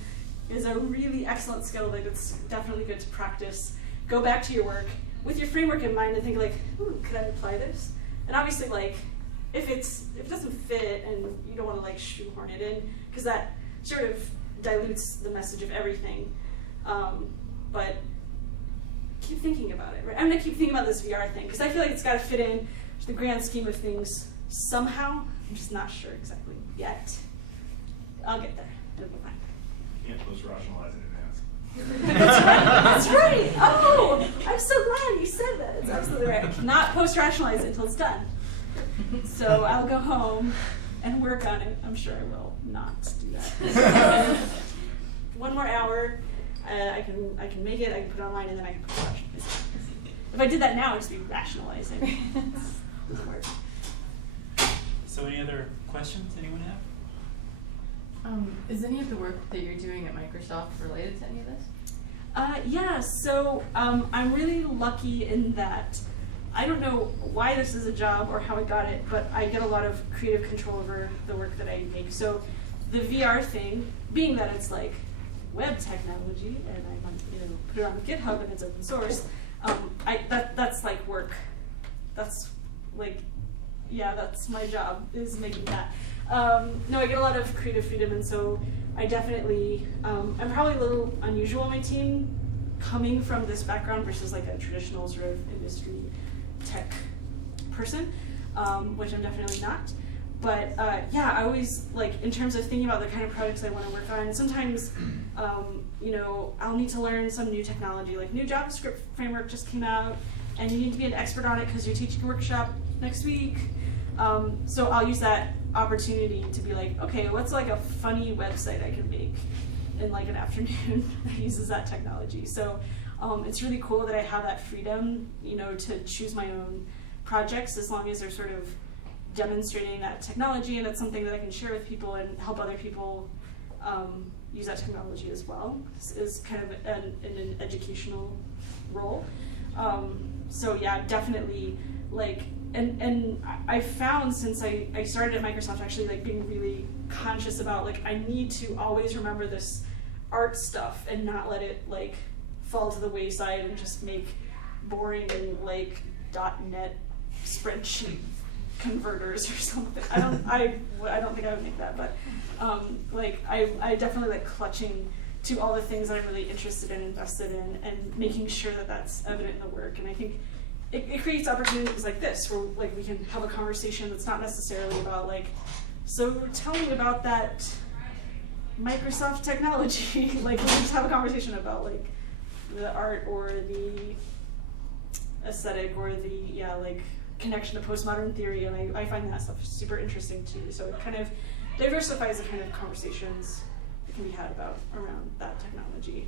is a really excellent skill that it's definitely good to practice. Go back to your work with your framework in mind and think like, ooh, could I apply this? And obviously like, if it doesn't fit and you don't want to like shoehorn it in, because that sort of dilutes the message of everything. But keep thinking about it, right? I'm gonna keep thinking about this VR thing, because I feel like it's gotta fit in to the grand scheme of things somehow. I'm just not sure exactly yet. I'll get there. It'll be fine. You can't post-rationalize in advance. That's right. Oh, I'm so glad you said that. It's absolutely right. I cannot post-rationalize it until it's done. So I'll go home and work on it. I'm sure I will not do that. One more hour. I can make it. I can put it online, and then I can post-rationalize it. If I did that now, it'd just be rationalizing. Doesn't work. So any other questions anyone have? Is any of the work that you're doing at Microsoft related to any of this? Yeah, so I'm really lucky in that I don't know why this is a job or how I got it, but I get a lot of creative control over the work that I make. So the VR thing, being that it's like web technology, and I want to put it on GitHub and it's open source, that's like work. That's like, yeah, that's my job, is making that. No, I get a lot of creative freedom, and so I definitely, I'm probably a little unusual on my team, coming from this background versus like a traditional sort of industry tech person, which I'm definitely not. But yeah, I always, like, in terms of thinking about the kind of projects I want to work on, sometimes, I'll need to learn some new technology, like new JavaScript framework just came out, and you need to be an expert on it because you're teaching a workshop next week. So I'll use that opportunity to be like, okay, what's like a funny website I can make in like an afternoon that uses that technology? So it's really cool that I have that freedom, to choose my own projects as long as they're sort of demonstrating that technology, and it's something that I can share with people and help other people use that technology as well. Is kind of an educational role. So yeah, definitely like. And I found since I started at Microsoft actually like being really conscious about like I need to always remember this art stuff and not let it like fall to the wayside and just make boring and like .NET spreadsheet converters or something. I don't think I would make that, but like I definitely like clutching to all the things that I'm really interested in, invested in, and making sure that that's evident in the work. And I think it creates opportunities like this where like we can have a conversation that's not necessarily about like, so tell me about that Microsoft technology. Like we can just have a conversation about like the art or the aesthetic or the like connection to postmodern theory, and I find that stuff super interesting too. So it kind of diversifies the kind of conversations that can be had about around that technology.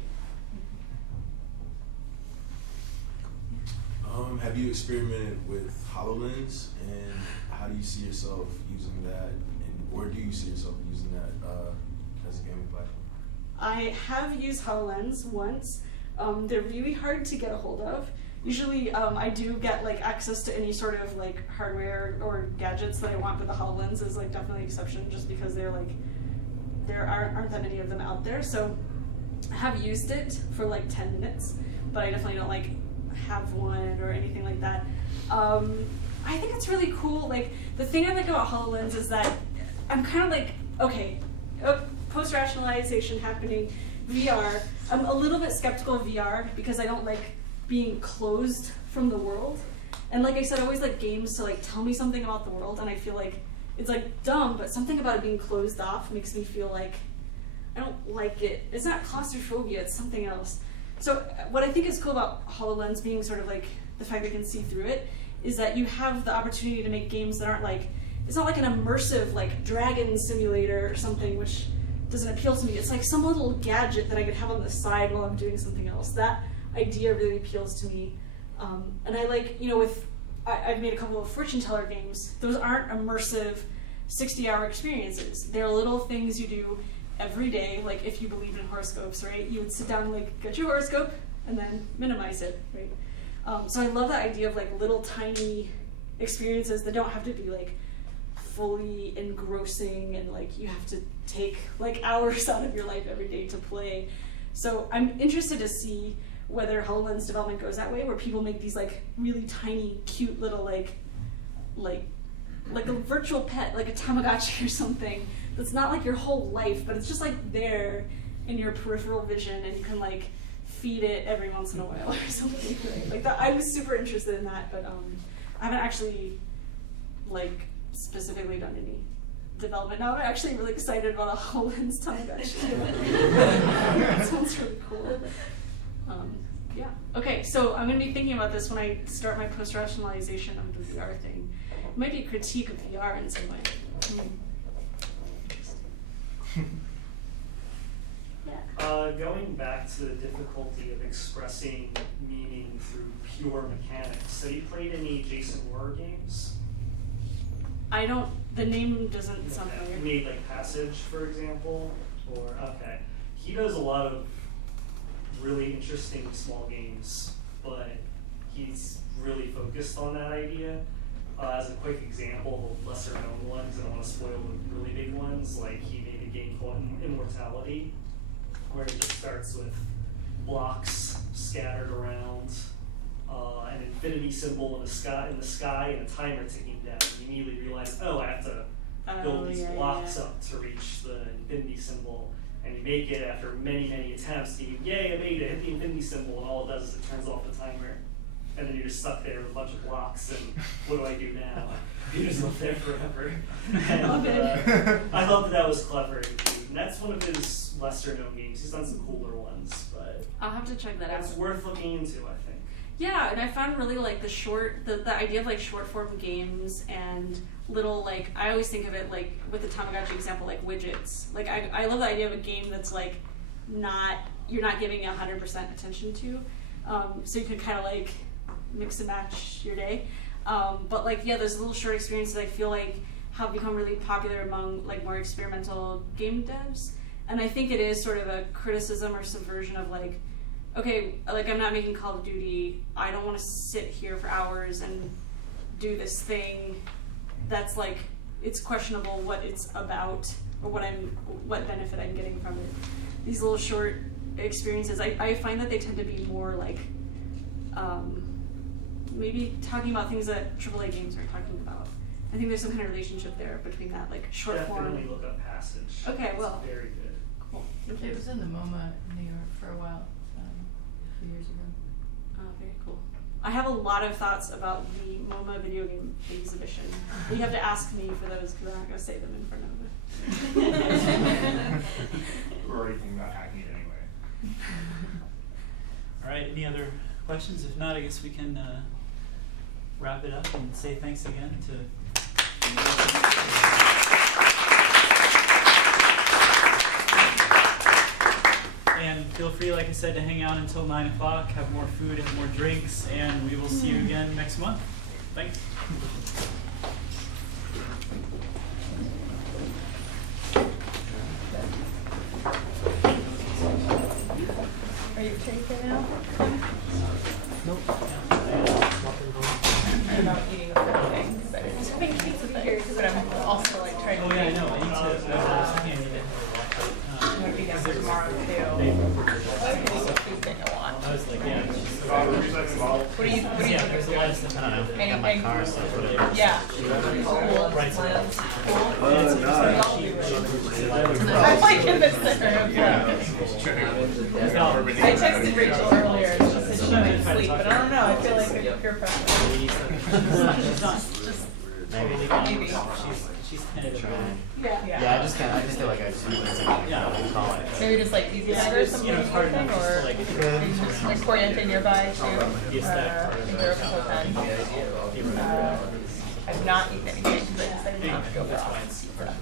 Have you experimented with HoloLens, and how do you see yourself using that, or do you see yourself using that as a gaming platform? I have used HoloLens once. They're really hard to get a hold of. Usually I do get like access to any sort of like hardware or gadgets that I want, but the HoloLens is like definitely an exception just because there aren't that many of them out there. So I have used it for like 10 minutes, but I definitely don't like have one or anything like that. I think it's really cool. Like the thing I like about HoloLens is that I'm kind of like, okay, post-rationalization happening, VR. I'm a little bit skeptical of VR because I don't like being closed from the world. And like I said, I always like games to like tell me something about the world, and I feel like it's like dumb, but something about it being closed off makes me feel like I don't like it. It's not claustrophobia, it's something else. So what I think is cool about HoloLens being sort of like the fact that you can see through it is that you have the opportunity to make games that aren't like, it's not like an immersive like dragon simulator or something, which doesn't appeal to me. It's like some little gadget that I could have on the side while I'm doing something else. That idea really appeals to me. And I like, you know, I've made a couple of fortune teller games. Those aren't immersive 60-hour experiences. They're little things you do every day. Like if you believe in horoscopes, right? You would sit down and like get your horoscope and then minimize it, right? So I love that idea of like little tiny experiences that don't have to be like fully engrossing and like you have to take like hours out of your life every day to play. So I'm interested to see whether HoloLens development goes that way, where people make these like really tiny, cute little like a virtual pet, like a Tamagotchi or something, that's not like your whole life, but it's just like there in your peripheral vision, and you can like feed it every once in a while or something. Right? Like that, I was super interested in that, but I haven't actually like specifically done any development. Now I'm actually really excited about a HoloLens Tamagotchi. That sounds really cool. Yeah. Okay, so I'm going to be thinking about this when I start my post-rationalization of the VR thing. It might be a critique of VR in some way. Yeah. Going back to the difficulty of expressing meaning through pure mechanics, have you played any Jason Horror games? I don't, the name doesn't sound You familiar. made like Passage, for example, or, okay. He does a lot of really interesting small games, but he's really focused on that idea. As a quick example, the lesser known ones, I don't want to spoil the really big ones, like he made a game called Immortality, where it just starts with blocks scattered around, an infinity symbol in the sky, and a timer ticking down. And you immediately realize, oh, I have to build these blocks up to reach the infinity symbol. And you make it after many, many attempts, and you, yay, I made it, hit the infinity symbol, and all it does is it turns off the timer. And then you're just stuck there with a bunch of blocks, and what do I do now? You're just left there forever. And I thought that was clever, and that's one of his lesser known games. He's done some cooler ones, but I'll have to check that out. it's worth looking into, I think. Yeah, and I found really like the idea of like short form games and little like, I always think of it like with the Tamagotchi example, like widgets. Like I love the idea of a game that's like you're not giving 100% attention to. So you can kind of like mix and match your day. But like, yeah, those little short experiences I feel like have become really popular among like more experimental game devs. And I think it is sort of a criticism or subversion of like, okay, like I'm not making Call of Duty, I don't want to sit here for hours and do this thing that's like, it's questionable what it's about or what benefit I'm getting from it. These little short experiences, I find that they tend to be more like maybe talking about things that AAA games are talking about. I think there's some kind of relationship there between that like short form. Definitely look up Passage. Okay, well. It's very good. Cool. Thank It you. was in the MoMA in New York for a while, a few years ago. Oh, very cool. I have a lot of thoughts about the MoMA video game exhibition. You have to ask me for those because I'm not going to say them in front of it. We're already thinking about hacking it anyway. All right, any other questions? If not, I guess we can wrap it up and say thanks again to. And feel free, like I said, to hang out until 9 o'clock, have more food and more drinks, and we will see you again next month. Thanks. Are you taking now? Nope. I'm about eating a full thing. I was hoping pizza here, but I'm also like trying to. Oh, yeah, I know. I need to. I can't eat it. I'm gonna be down for tomorrow too. Tuesday a lot. I was like, yeah. What do you? Yeah, there's a lot of stuff. I don't know. I got my Anything? car stuff over there. Yeah. Cool. Right. Plans. Oh, I'm like in the center of I texted Rachel earlier and she said she might sleep, but I don't know. I feel like a peer pressure. Just maybe. She's tentative. Yeah. Yeah, I just feel like I just need to call it. Maybe just like easy hunger or something, it's hard enough just to, like, maybe just like Corriente nearby too. The aesthetic part of it. They're open till 10. I've not eaten anything because I decided not to go for off pizza.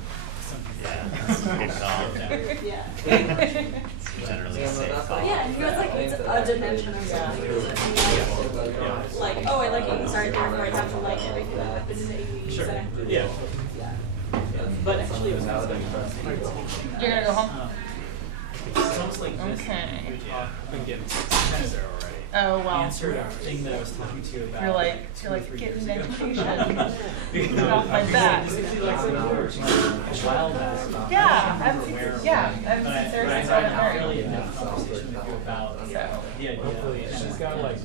Yeah. Generally safe. Yeah, and he was like, it's a dimension or something. Like, oh, I like eating sardine, therefore I have to like everything that happens in the 80s. Sure. And I have to Yeah. But actually, it was nice. You're gonna go home? It's almost like this. Okay. You talk, I've been getting text there already. Oh wow. Answered a thing that I was talking to you about. You're like get an education. Get off my back. Yeah, I've since I there had since a I really in-depth conversation with you about the idea. Hopefully, she's got like